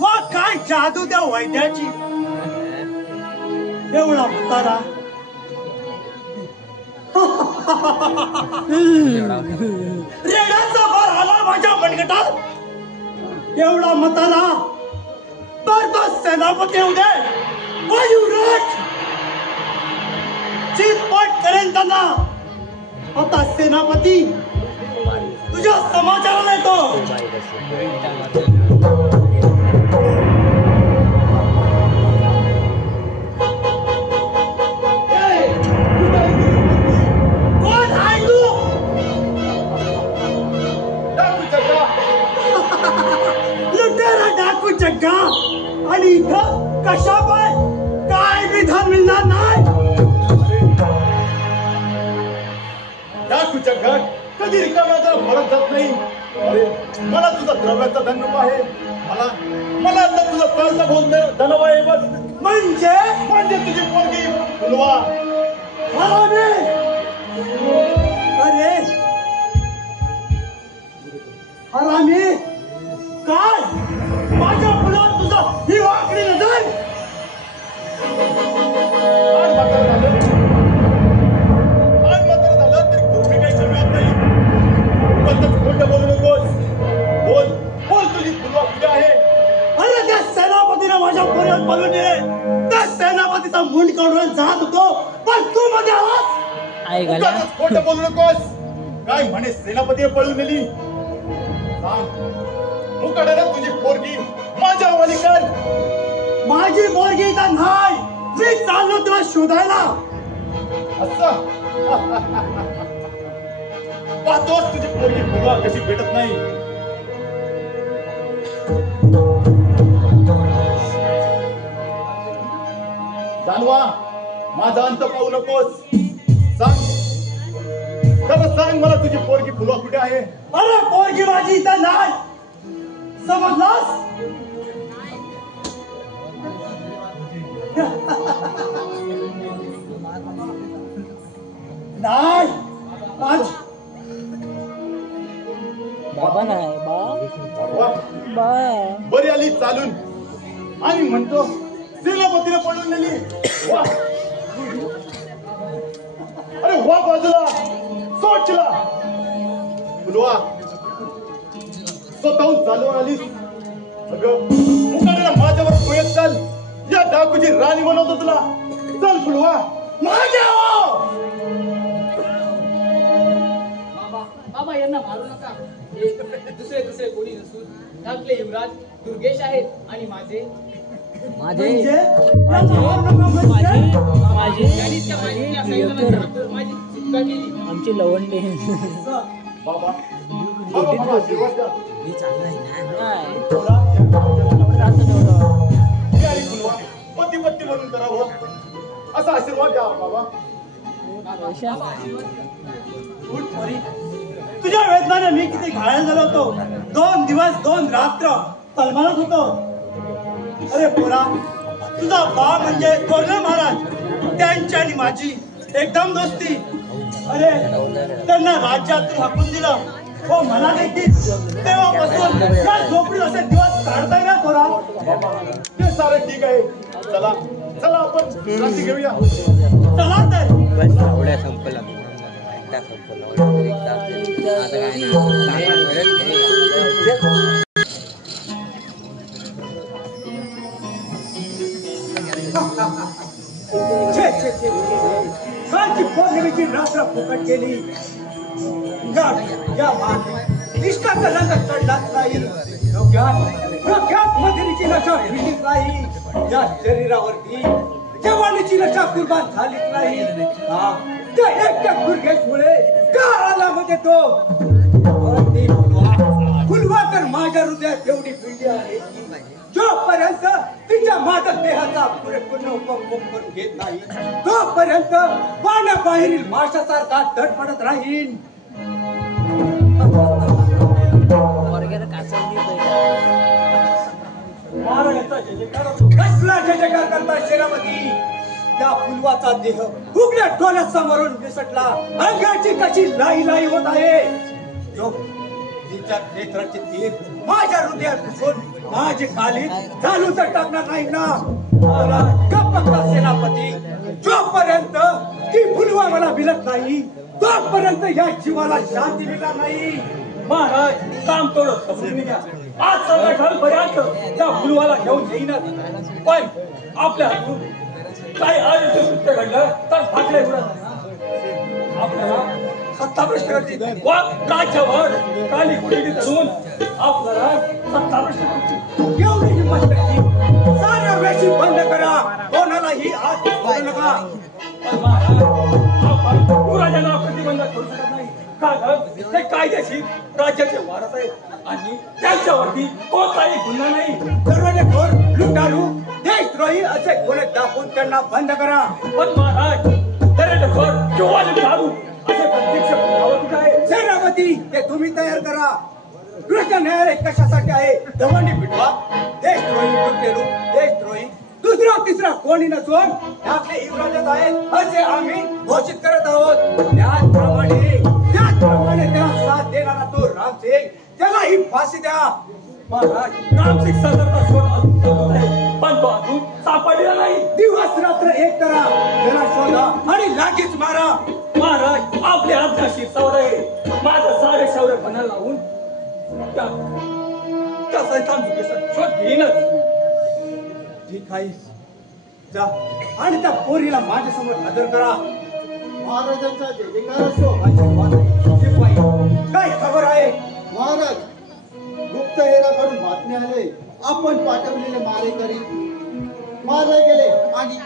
वा काय जादू त्या वैद्याची एवढा म्हातारा रेड्याचा भर आला माझ्या मनगटात एवढा म्हातारा तर तो सेनापती होऊ दे वा युवराज चितपट करेन त्यांना आता सेनापती तुझ्या समाचाराला येतो कोण आहे तू लुटेरा डाकू जग्गा आणि इथं कशा पाय काय विधान मिळणार नाही डाकूच्या घर कधी रिकाम्याचा परत जात नाही अरे मला तुझा द्रव्याचा धनव आहे मला आता तुझा चालता बोल धनव आहे बस म्हणजे तुझी पोरगी फुलवा हरामे अरे हरामे काय माझ्या मुलात तुझा ही वाकडी नजर आज मात्र झालं तरी पूर्वी काही कमी नाही पण तर खोटं बोलू नकोस बोल तुझी फुलवा कुठे आहे अरे त्या सेनापतीने माझ्या पोरात बोलून दिले त्या सेनापतीचा मुंड काढून जात होतो पण तू मध्ये आलास उगाचच खोटं बोलू नकोस काय म्हणे सेनापतीने पळून नेली सांग मुकाट्यानं तुझी पोरगी माझ्या हवाली कर माझी पोरगी तर नाही मी चाललो तुला शोधायला असं पाहतोस तुझी पोरगी फुलवा कशी भेटत नाही जानवा माझा अंत पाहू नकोस. सांग, खरं सांग मला, तुझी पोरगी फुलवा कुठे आहे? अरे पोरगी माझी इथं नाही, समजलास? नाही माझी बाबा नाही वा, बरी आली चालून आणि म्हणतो सेनापतीला पळून नेली. वा. अरे वा बाजूला सोचला फुलवा, स्वतःहून चालवून आलीस. अगं मुकाट्याला माझ्यावर पोयत चाल, या डाकूची राणी बनवतो तुला. चल फुलवा माझ्या. बाबा यांना मारू नका. हे दुसरे कोणी नसून धाकले युवराज दुर्गेश आहेत आणि माझे माझी सुटका केली. आमची लवंडे बाबा बाबा आशीर्वाद द्या. हे आई फुलवा, पती पत्ती म्हणून करावं असा आशीर्वाद द्या बाबा. उठ पोरी. तुझ्या वेदनाने मी किती घायल झालो होतो. 2 दिवस 2 रात्र तळमळत होतो. अरे पोरा, तुझा बाप म्हणजे तोरणा महाराज, त्यांची आणि माझी एकदम दोस्ती. अरे त्यांना राज्यातून हाकून दिलं. हो मला देखील तेव्हापासून या झोपडीत असे दिवस काढताय ना पोरा. ते सारं ठीक आहे. चला चला आपण रात्री घेऊया. चला तर. कालची पौर्णिमेची रात्र फुकट गेली. निष्ठाचा रंग चढलाच नाही. डोक्यात मधुरीची नशा भिडलीच नाही. या शरीरावरती जवानीची नशा कुर्बान झालीच नाही. त्या एकट्या दुर्गेशमुळे का आला मध्ये तो. फुलवा तर माझ्या हृदयात एवढी भिडली आहे की जोपर्यंत तिच्या माझ्या देहाचा पुरेपूर्ण उपभोग करून घेत नाही तोपर्यंत पाण्याबाहेरील माशासारखा धडपडत राहील. कसला जयजयकार करता सेनापती. त्या फुलवाचा देह उघड्या डोळ्यासमोरून निसटला. अंगाची कशी लाई लाई होत आहे. जो तिच्या नेत्राचे तीर माझ्या हृदयात घुसून माझे काली चालू तर टाकणार नाही ना. गप्पा सेनापती. जोपर्यंत ती फुलवा मला मिळत नाही तोपर्यंत या जीवाला शांती मिळणार नाही. महाराज काम थोडं समजून घ्या. आज संध्याकाळपर्यंत त्या फुलवाला घेऊन येईनच. पण आपल्या हातून काही आयुष्य कृत्य घडलं तर फाटले आपल्याला सत्ताभ्रष्ट करतील. राज्यावर काली गुढी धरून आपल्याला सत्ताभ्रष्ट करतील. एवढी हिंमत नाही. साऱ्या वेशी बंद करा. कोणालाही आत बोलू नका. पण महाराज आपण पुराजांना प्रतिबंध करू शकत नाही. कारण ते कायदेशीर राज्याचे वारस आहेत आणि त्यांच्यावरती कोणताही गुन्हा नाही. दरोडेखोर, लुटारू, देशद्रोही असे गुन्हे दाखवून त्यांना बंद करा. पण महाराज दरोडेखोर किंवा लुटारू असे प्रत्यक्ष पुरावा कुठे आहे? सेनापती ते तुम्ही तयार करा. कृष्ण न्यायालय कशासाठी आहे? दमंडी पिटवा. देशद्रोही, लुटेरू, देशद्रोही दुसरा तिसरा कोणी नसून आपले युवराजच आहेत असे आम्ही घोषित करत आहोत. त्याचप्रमाणे त्याला साथ देणारा तो रामसिंग त्यालाही फाशी द्या. महाराज रामसिंग सदरचा शोध अजून सुरू आहे. पण तो अजून सापडलेला नाही. दिवस रात्र एक करा. त्याला शोधा आणि लागीच मारा. महाराज आपल्या हातच्या शिरसावर आहे. माझं सारे शौर्य पणाला लावून त्या सैतान चुकीचा शोध घेईनच. ठीक आहे, जा आणि त्या पोरीला माझ्यासमोर हजर करा. महाराजांचा जय जयकार असो. शिपाई, काय खबर आहे? महाराज गुप्तहेराकडून बातमी आले. आपण पाठवलेले मारेकरी मारले गेले आणि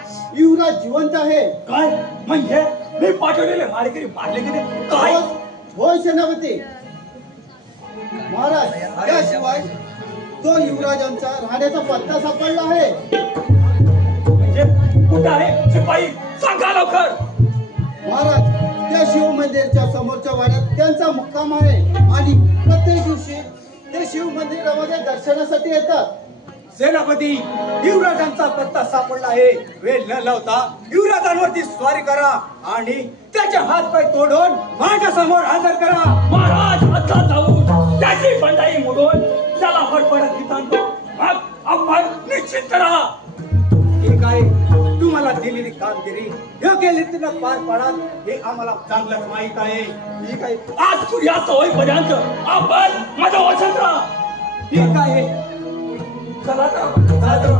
युवराज जिवंत आहे. काय म्हणजे मी पाठवलेले मारेकरी मारले गेले? काय? होय सेनापती. महाराज त्याशिवाय तो युवराजांचा राहण्याचा पत्ता सापडला आहे. म्हणजे कुठं आहे शिपाई? सांगा. जा लवकर. महाराज, त्या शिव मंदिरच्या समोरच्या वाड्यात त्यांचा मुक्काम आहे आणि प्रत्येक दिवशी ते शिव मंदिरामध्ये दर्शनासाठी येतात. सेनापती, युवराजांचा पत्ता सापडला आहे. वेळ न लावता युवराजांवरती स्वारी करा आणि त्याचे हात पाय तोडून माझ्या समोर हजर करा. महाराज आता जाऊन त्याची बंडाई मोडून त्याला फडफडत घेत आणतो. मग आपण निश्चिंत राहा. ठीक आहे, तुम्हाला दिलेली कामगिरी योग्य रीतीनं पार पाडाल हे आम्हाला चांगलंच माहित आहे. ठीक आहे. आज सूर्यास्त होईपर्यंत आपण माझं वचन राहा. ठीक आहे, चला तर. चला तर.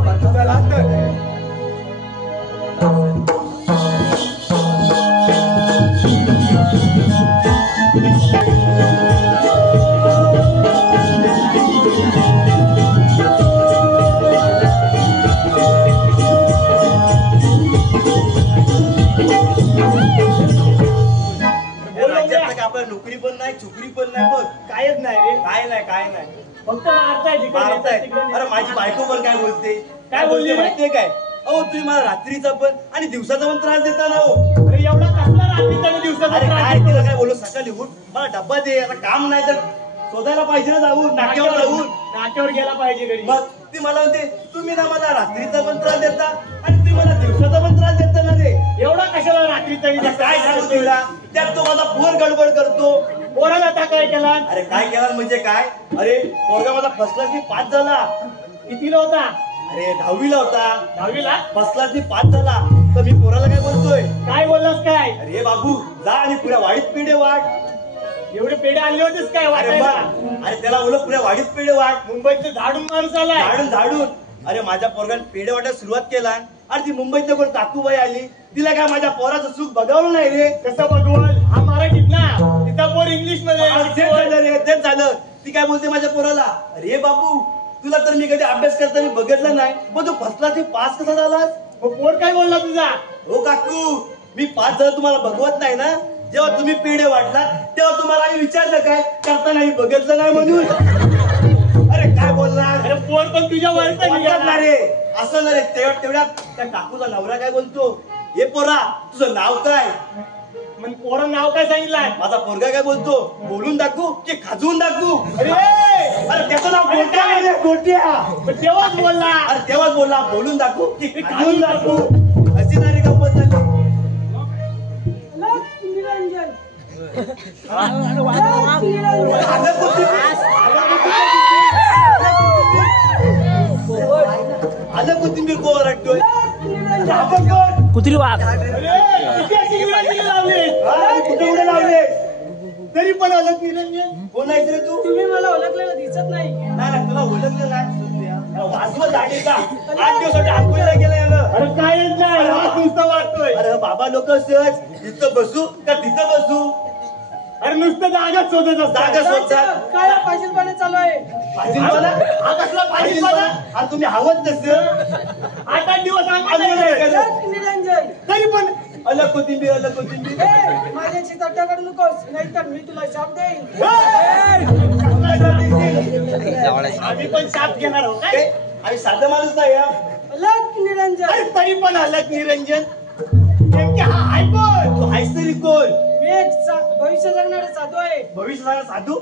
आपल्याला नोकरी पण नाही, चुकरी पण नाही, बघ कायच नाही रे. काय नाही फक्त मारताय तिकडे, मारताय. तिकडे. अरे माझी बायको पण काय बोलते, काय बोलली? माहितीये काय? अहो तुम्ही मला रात्रीचा पण आणि दिवसाचा पण त्रास देता ना. हो अरे एवढा कसला रात्रीचा आणि दिवसाचा अरे त्रास काय देतो? तिला काय बोलू, सकाळी उठ मला डब्बा दे. आता काम नाही तर शोधायला पाहिजे ना, जाऊन नाक्यावर जाऊन. नाक्यावर गेला पाहिजे घरी. मग ती मला म्हणते तुम्ही ना मला रात्रीचा पण त्रास देता आणि तुम्ही मला दिवसाचा पण त्रास देता ना रे. एवढा कशाला रात्रीचा आणि आता काय दिवसाचा सांगू त्रास तुला, त्यात तो माझा पोर गडबड करतो. पोराला आता काय केला? अरे काय केला म्हणजे काय, अरे पोरगा माझा फर्स्ट क्लासनी पास झाला. कितीला होता? अरे 10वीला होता, 10वीला? फर्स्ट क्लासनी पास झाला. तर मी पोराला काय बोलतोय, काय बोललास काय? अरे बाबू जा आणि पुऱ्या वाडीत पेढे वाट. एवढे पेढे आणले होतेस काय अरे वाटायला? मग, अरे त्याला बोल पुऱ्या वाडीत पेढे वाट. मुंबईचं झाडून माणूस आलाय. झाडून झाडून अरे माझ्या पोरगाने पेढे वाटायला सुरुवात केला. अरे ती मुंबईतल्या कोण काकूबाई आली, तिला काय माझ्या पोराचं सुख बघावलं नाही रे. कसं बघवल? हा मराठीत ना, तिचा पोर इंग्लिश मध्ये. तेच झालं रे, तेच झालं. ती काय बोलते माझ्या पोराला, अरे बाबू तुला तर मी कधी अभ्यास करताना बघितलं नाही, मग तू फर्स्ट क्लासनी पास कसा झालास? मग पोर काय बोलला तुझा? हो काकू, मी पास झालं तुम्हाला बघवत नाही ना. जेव्हा तुम्ही पेढे वाटला तेव्हा तुम्हाला आम्ही विचारलं काय करताना मी बघितलं नाही म्हणून. अरे काय बोलणार, अरे पोर पण तुझ्या वरचा वाटत निघाला. ना रे. असं ना रे, तेवढ्यात त्या काकूचा नवरा काय बोलतो, हे पोरा तुझं नाव काय? मग पोरं नाव काय सांगितलंय? माझा पोरगा काय बोलतो, बोलून दाखवू की खाजवून दाखवू? अरे अरे त्याचं नाव गोट्या आहे रे, गोट्या. पण तेव्हाच बोलला. अरे तेव्हाच बोलला बोलून दाखवू की खाजवून दाखवू. अशी ना रे गंमत झाली. आलं कोथिंबीर कोण रटतोय? आपण कोण? कुत्री वाघ. अरे किती अशी निरंजन लावली? कुठे उडे लावले? तरी पण आलं निरंजन. कोण आहेस रे तू? तुम्ही मला ओळखलेलं दिसत नाही. नाही तुला ओळखलं नाही. वाचवत झाली का? 8 दिवसासाठी आंघोळीला गेला यानं. अरे कायच नाही, हा नुसतं वाटतोय. अरे बाबा लोक सहज इथं बसू का तिथं बसू? अरे नुसतं जागाच शोधत असतात. जागा शोधतात. काय पाशीलपणे चालू आहे? भाजीपाला? हा कसला भाजीपाला? हा तुम्ही हवत नसतं. 8 दिवस निरंजन तरी पण अलग कोथिंबीर अलग कोथिंबीर. माझ्याशी तट्टा करू नकोस, नाहीतर मी तुला शाप देईन. आम्ही पण शाप घेणार आहोत काय? आम्ही साधं माणूस नाही हा. अलग निरंजन. अरे तरी पण अलग निरंजन. नेमके हा आहे कोण? तू आहेस तरी कोण? मी एक भविष्य जगणारा साधू आहे. भविष्य साधू?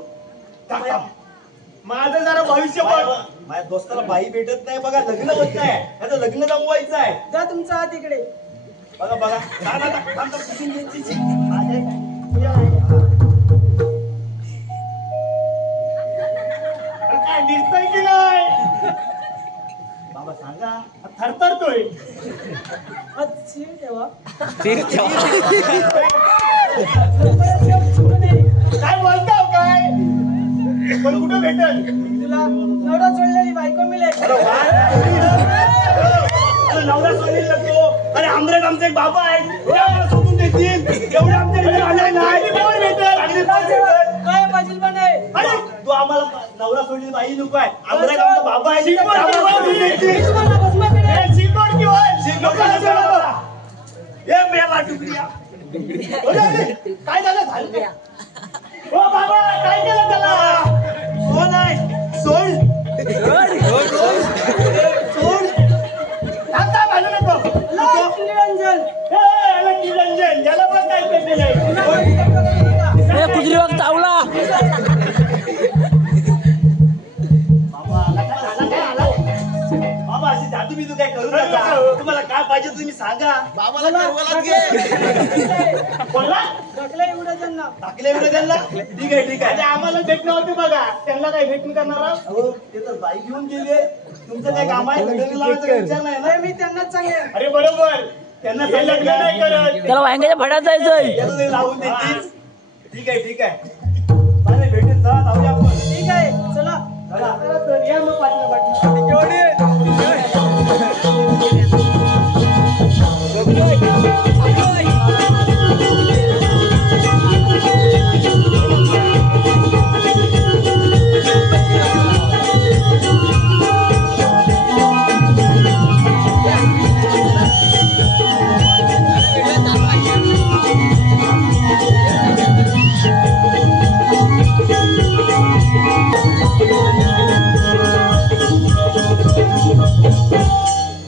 माझं जरा भविष्य बघ. माझ्या दोस्ताला बाई भेटत नाही बघा, लग्न होत नाही, त्याचं लग्न जमवायचं आहे. जा तुमचा हात इकडे. बघा बघा कुठून घ्यायची? काय दिसतंय की नाही? बाबा सांगा. थरथरतोय. काय बोलताव काय? पण कुठं भेटल? तुला नवरा सोडलेली बायको मिळेल. अरे नवरा सोडली लागतो. अरे आमरेट आमचे एक बाबा आहे, ते आम्हाला सोडून देतील. एवढे आमच्याकडे आले नाही. काय पाहिजे पण आहे? अरे तू आम्हाला नवरा सोडली बाई नको आहे. आमरेट आमचा बाबा आहे, ते आम्हाला सोडून देतील. काय झालं झालं? ओ बाबा काय केलं त्याला? कोण आहे? सोड आता घालू नको. निरंजन तू काय करू नका. तुम्हाला काय पाहिजे तुम्ही सांगा. बाबाला करवलात घे. बोला टाकलं एवढं त्यांना टाकले एवढे त्यांना. ठीक आहे ठीक आहे. आम्हाला भेटणं होते बघा त्यांना काही भेटून करणार आहोत? अहो ते तर बाई घेऊन गेले. तुमचं काय काम आहे? लग्न लावायचा विचार नाही ना. मी त्यांनाच सांगेन. अरे बरोबर. त्यांना हे लग्न नाही करत. त्याला वांग्याच्या भड्यात जायचंय. याचं ते लावून देतील. ठीक आहे ठीक आहे. चालेल भेटेल. चला जाऊया आपण. ठीक आहे चला तर या मग पाठीला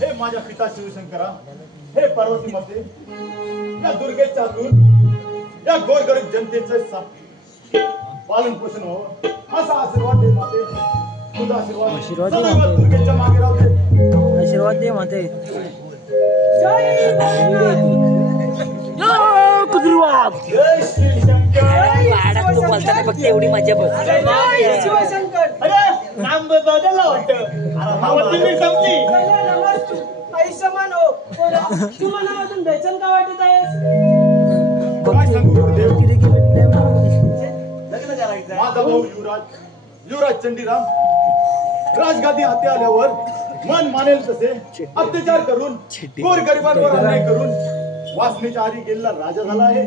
हे माझ्या पिता शिवशंकरा, हे पार्वती माते, या दुर्गेच्या दूर या गोरगरीब जनतेचं पालन पोषण व्हावं असा आशीर्वाद दे माते. तुझा आशीर्वाद सदैव दुर्गेच्या मागे राहू दे. आशीर्वाद दे माते. जय शिवशंकर. तू बोलताना फक्त एवढी मजा बघ. शिवशंकर नाम बदलला वाटतं. तुम्ही संपली. आई समान हो तू मला अजून बेचन का वाटत आहेस? काय सांगू गुरुदेव? लग्न करायचं. माझा भाऊ युवराज चंडीराम राजगादी हाती आल्यावर मन मानेल तसे अत्याचार करून गोरगरिबांवर अन्याय करून वासनेच्या आरी गेलेला राजा झाला आहे.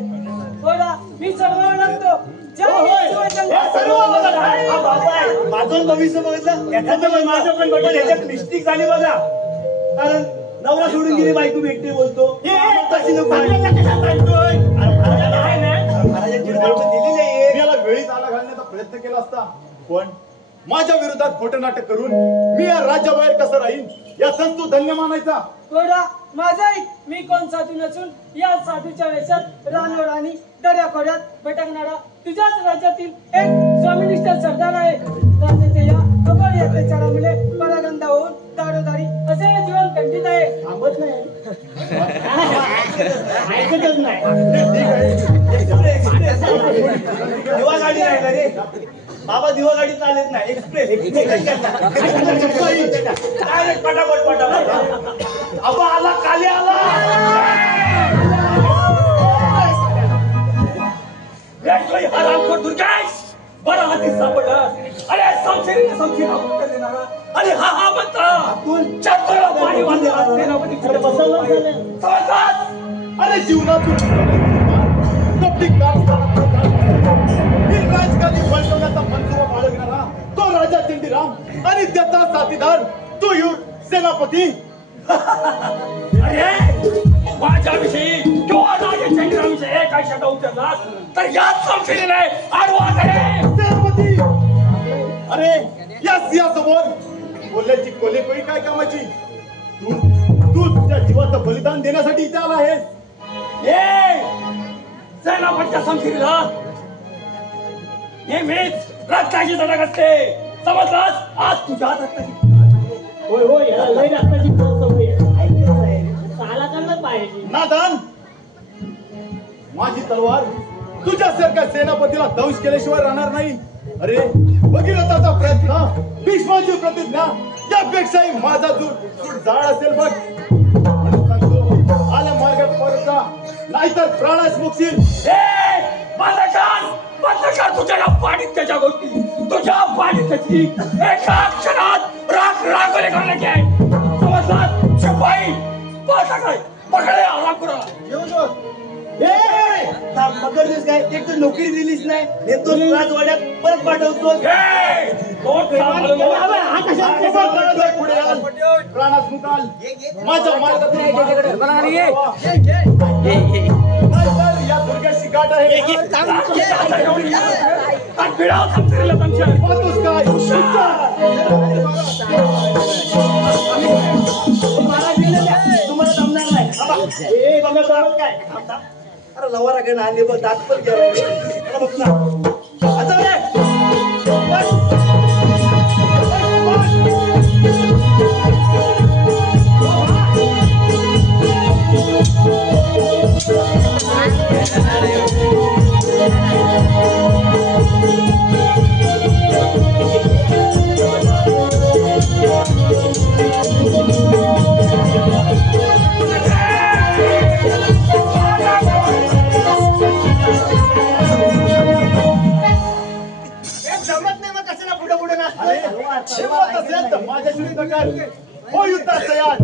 बोला मी सर्व ओळखतो. जय शिवशंकर. माझं भविष्य बघितलं. याच्यात माझं पण बघितलं. याच्यात मिस्टेक झाली बघा. कारण नवरा सोडून गेली बायको भेटते बोलतो. तशी नको दिली नाहीये. मी याला वेळीच आला घालण्याचा प्रयत्न केला असता, पण माझ्या विरोधात खोटं नाटक करून मी या राज्याबाहेर कसं राहीन यातच तू धन्य मानायचा. थोडा माझा ऐक. मी कोण साधू नसून या साधूच्या वेशात रानोराणी दर्याखोऱ्यात भटकणारा तुझ्याच राज्यातील एक स्वामिनिष्ठ सरदार आहे. राज्याच्या या कबड अत्याचारामुळे परागंदा होऊन दारोदारी असे जीवन खंडित आहे. थांबत नाही. ऐकतच नाही. दिवा गाडी नाही का रे बाबा? दिवा गाडी चालत नाही. एक्सप्रेस पटापट पटापट. आबा आला काले आला. हरामखोर दुर्गेश बरं हाती सापडला. अरे समशेरीने उत्तर देणारा. अरे हा म्हणता चक्र पाणी वाजला. सेनापती कुठे बसवला समजलास? अरे जीवनातून कपटी राजकारणी पलटवण्याचा मनसुबा बाळगणारा तो राजा चंडीराम आणि त्याचा साथीदार तो सेनापती. अरे माझ्याविषयी किंवा राजा चंद्राविषयी काय शब्द उचललास तर याच समशेरीने आडवा करे. सेनापती अरे या सिंहासमोर बोलण्याची कोलेकोई काय कामाची? तू तुझ्या जीवाचं बलिदान देण्यासाठी इथे आला आहेस. सेनापतीच्या समशेरीला नेहमीच रक्ताची धडक असते. समजलास? आज तुझ्या रक्ताची. होय होय याला लय रक्ताची सवय आहे. साला करणं पाहिजे. नादान माझी तलवार तुझ्यासारख्या सेनापतीला दंश केल्याशिवाय राहणार नाही. अरे भगीरथाचा प्रयत्न भीष्माची प्रतिज्ञा यापेक्षाही माझा सूट जाळ असेल बघ. म्हणून सांगतो आल्या मार्गात परता नाहीतर प्राणास मुकशील. तुझ्या पाडीत त्याच्या गोष्टी तुझ्या पाडीत त्याची एका क्षणात राख राखोले करण्याची आहे. समजलास? शिपाई पाठा काय पकडे आराम करा. पकडतेस काय? एक तर नोकरी दिलीच नाही. येतो राजवाड्यात परत पाठवतो. प्राणास मुकाल माझ्या मार्गातून या दुर्गेशी गाठ आहे. पाहतोस काय? तुम्हाला जमणार नाही. काय अरे लवाराकडे आणले बघ दात पण गेला बघ ना. आता हिंमत असेल तर माझ्याशी युद्ध कर. हो युद्धात तयार.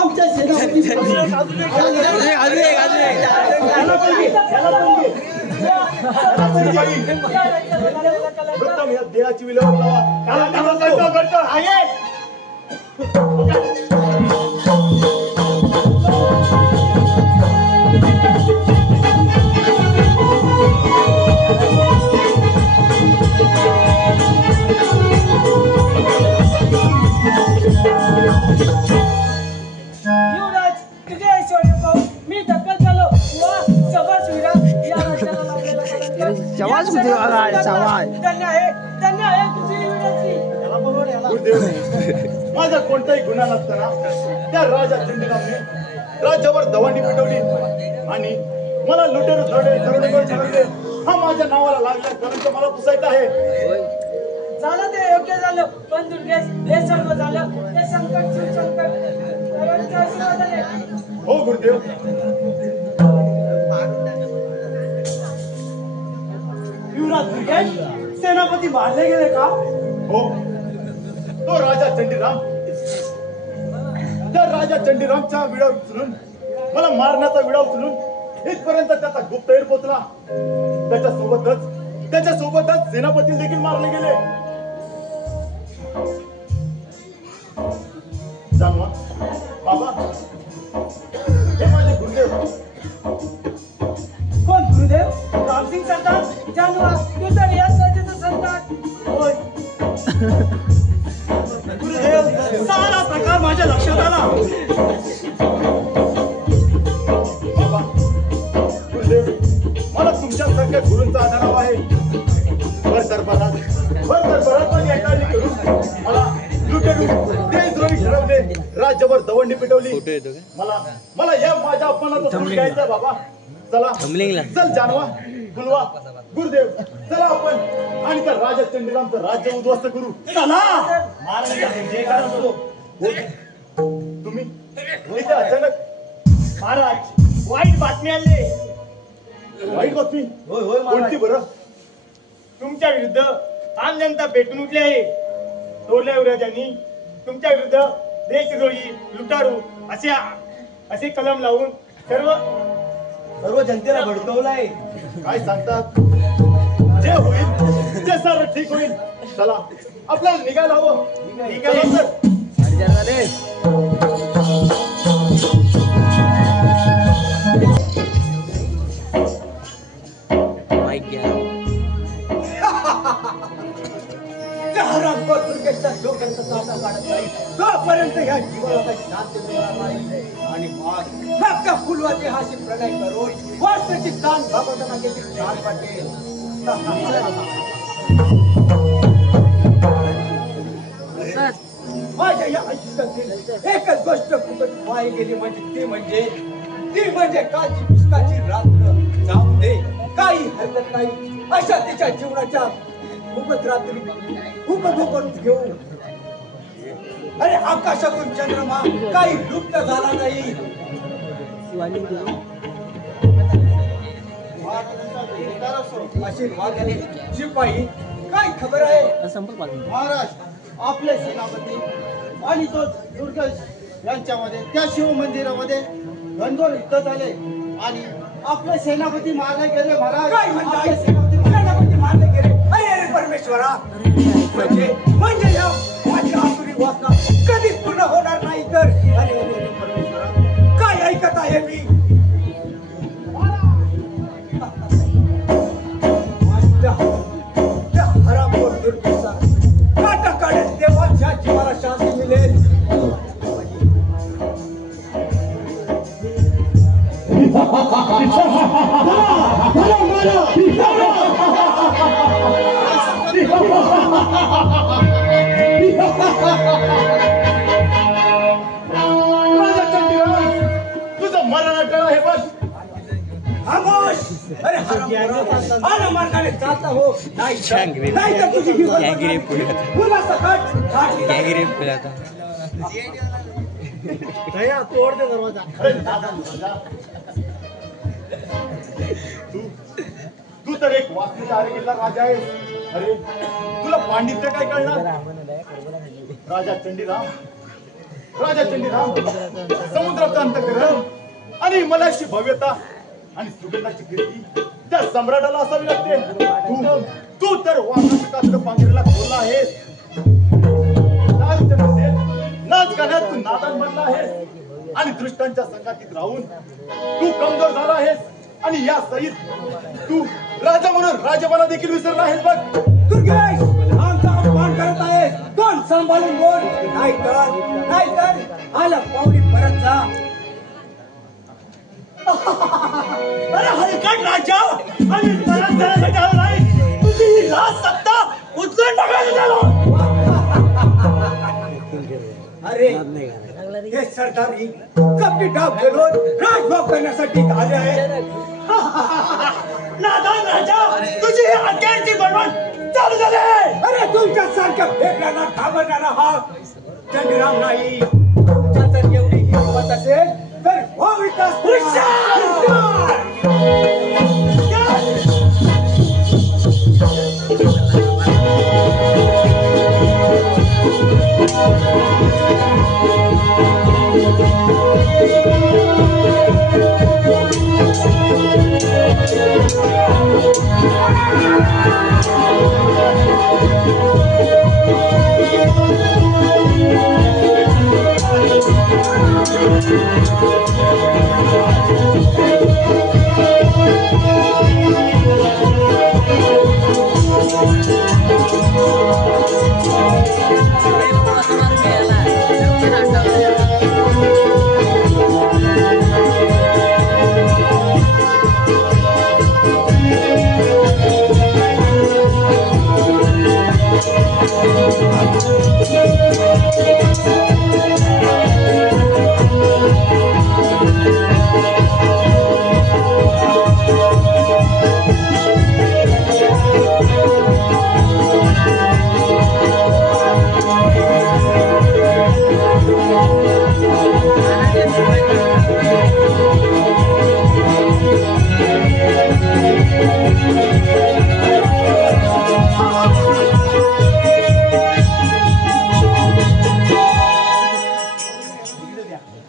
आमच्या सेनापती प्रथम या देहाची विल्हेवाट लावा. युवराज तुझे ऐश्वर्य पाहून मी धक्कत झालो. वा सवाज वीरा या राज्याला लागलेला धन्य आहे तुझी युवराजी. गुरुदेव, माझा कोणताही गुन्हा नसताना त्या राजा चंडीरामने राज्यावर दवांडी पेटवली आणि मला लुटेर ठरवले. हा माझ्या नावाला लागल्या कारण मला पुसायचं आहे. झालं ते योग्य झालं, पण दुर्गेश हे सर्व झालं ते संकट शिवसंकट सर्वांच्या आशीर्वादाने. हो गुरुदेव. युवराज दुर्गेश सेनापती मारले गेले का? हो, तो राजा चंडीराम, त्या राजा चंडीरामचा विडा उचलून मला मारण्याचा विडा उचलून इथपर्यंत त्याचा गुप्तहेर पोचला. त्याच्यासोबतच सेनापती देखील मारले गेले. जानवा बाबा, हे माझे गुरुदेव. कोण गुरुदेव? रामसिंग सरदार. जानवा तू तर या राज्याचा सरदार. होय गुरुदेव, सारा प्रकार माझ्या लक्षात आला. बाबा गुरुदेव, मला तुमच्यासारख्या गुरूंचा आधार हवा आहे. भर दरबारात माझी ऐकायला करून मला लुटेरून देशद्रोही ठरवले, राज्यावर दवंडी पेटवली. मला या माझ्या अपमानाचा सूड घ्यायचा बाबा. चला चल जानवा, बुलवा गुरुदेव चला आपण आणि त्या राजा चंडीरामचं राज्य उद्ध्वस्त करू. चला. महाराजांचा जय करा असो. तुम्ही इथे अचानक महाराज वाईट बातमी आली. वाईट बातमी होय होय कोणती महाराज. बरं? तुमच्या विरुद्ध आम जनता पेटून उठली आहे. थोरल्या युवराजांनी तुमच्या विरुद्ध देशद्रोही लुटारू असे कलम लावून सर्व जनतेला भडकवलाय. काय सांगतात? जे होईल ते सर्व ठीक होईल. चला आपल्याला निघायला हवं. निघायला तर माईक घ्या. त्या हरामखोर दुर्गेशच्या डोक्याचा ताटा काढत नाही तोपर्यंत ह्या जीवाला काही शांती मिळणार नाही. आणि मग त्या फुलवाची हाशी प्रणय करून वास्तूची ताण भागवताना किती छान वाटेल. माझ्या या आयुष्यातील एकच गोष्ट फुकट वाया गेली ती म्हणजे काची पुष्काची रात्र. जाऊ दे काही हरकत नाही. अशा तिच्या जीवनाच्या खूपच रात्री उपभोग घेऊ. अरे आकाशातून चंद्रमा काही लुप्त झाला नाही. आशीर्वाद शिपाई काय खबर आहे? महाराज आपले सेनापती आणि तो दुर्गेश यांच्यामध्ये त्या शिव मंदिरामध्ये घनघोर युद्ध झाले आणि आपले सेनापती मारले गेले. महाराज काय म्हणताय? आपले सेनापती मारले गेले. अरे परमेश्वरा म्हणजे या माझी आसुरी वासना कधीच पूर्ण होणार नाही तर. अरे परमेश्वरा काय ऐकत आहे मी? त्या हरामखोर दुर्गेशा काटा काढेल देवाच्या जीवाला शांती मिळेल. राजा चंडीराम तुझं मरण टळ आहे बघ. खामोश. अरे हरामखोरा मार्गाने चालता हो. नाही तर तुझी ही पुन्हा सकट तोड दे दरवाजा. अरे राजा, तू तर एक वास्तूच्या आरेला राजा आहे. अरे तुला पांडित्य काय कळणार? राजा चंडीराम समुद्राचा अंतःकरण आणि मलाशी भव्यता आणि सुगंधाची कीर्ती त्या सम्राटाला असावी लागते. तू तर वाघाचं कातडं पांघरेला खोलला आहेस. दारूच्या नशेत नाच गाण्यात तू नादान बनला आहेस आणि दृष्टांच्या संगातीत राहून तू कमजोर झाला आहेस. आणि या सहित तू राजा म्हणून राजमाना देखील विसरला आहेस बघ. दुर्गेश आमचा अपमान करत आहेस. कोण सांभाळून बोल. नाहीतर आला पावली परत जा. अरे हलकट राजा आणि परत जाण्यासाठी आलो नाही. तुझी ही राज सत्ता उचलून टाकायचं झालं. अरे हे सरदारी कपटी डाव घेऊन राजभाव करण्यासाठी आले आहे. नादान राजा तुझी ही अत्याची बनवण चालू झाले. अरे तुमच्या सारख्या फेकण्याला घाबरणारा हा चंडीराम नाही. तुमच्या जर एवढी हिंमत असेल तर हो विकास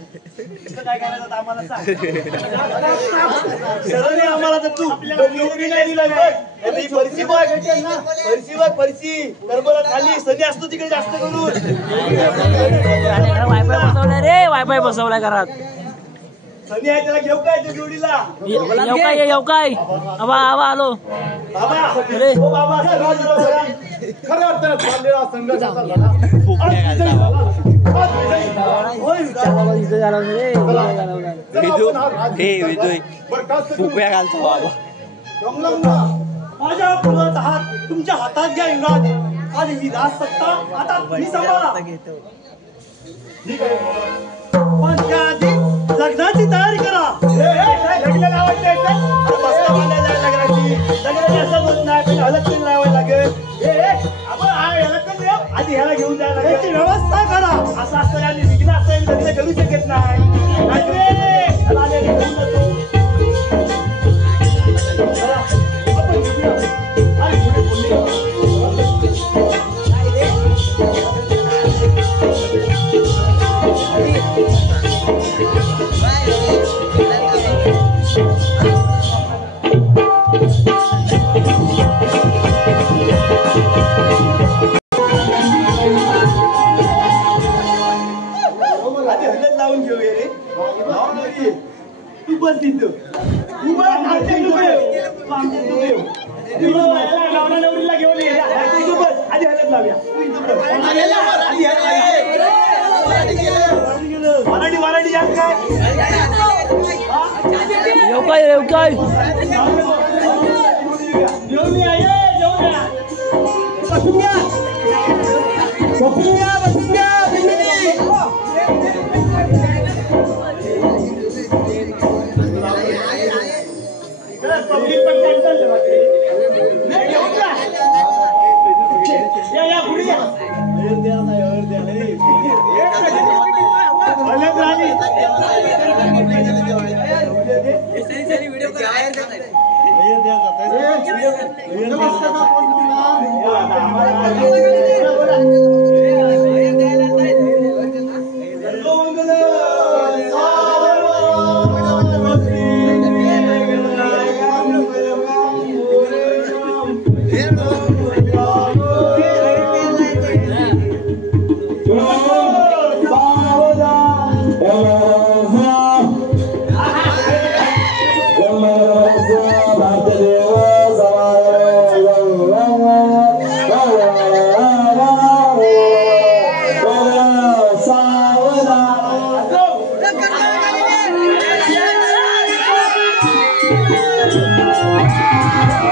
इथं काय करायचं आम्हाला सांग. सरळ नाही आम्हाला तर तू डोंबिवली नाही दिला बघ. ही फरशी बघ, फरशी बघ, फरशी करबला खाली सनी असतो तिकडे जास्त करून. वायफाय बसवलाय रे, वायफाय बसवलाय घरात. सनी आहे त्याला घेऊ काय त्या जोडीला? येऊ काय आबा आबा आलो. बाबा अरे हो बाबा खऱ्या अर्थाने चाललेला संघर्षाचा लढा माझ्या पुढात हात तुमच्या हातात घ्या युवराज. आणि ही राज सत्ता आता तुम्ही सांभाळा. पण त्याआधी लग्नाची तयारी करा. लग्न लावायचं लग्नाची असं होत नाही. पण हलत लावायला लागेल. आधी ह्याला घेऊन जायला याची व्यवस्था करा. असं असतं आणि विघ्न असतं लग्न करू शकत नाही. नवरीला घेऊन ये. आधी हलत लावूया. मराठी यात काय येऊ काय घेऊन या. बसून घ्या. पब्लिक पण कॅन्सल या पुढे या.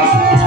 Thank you.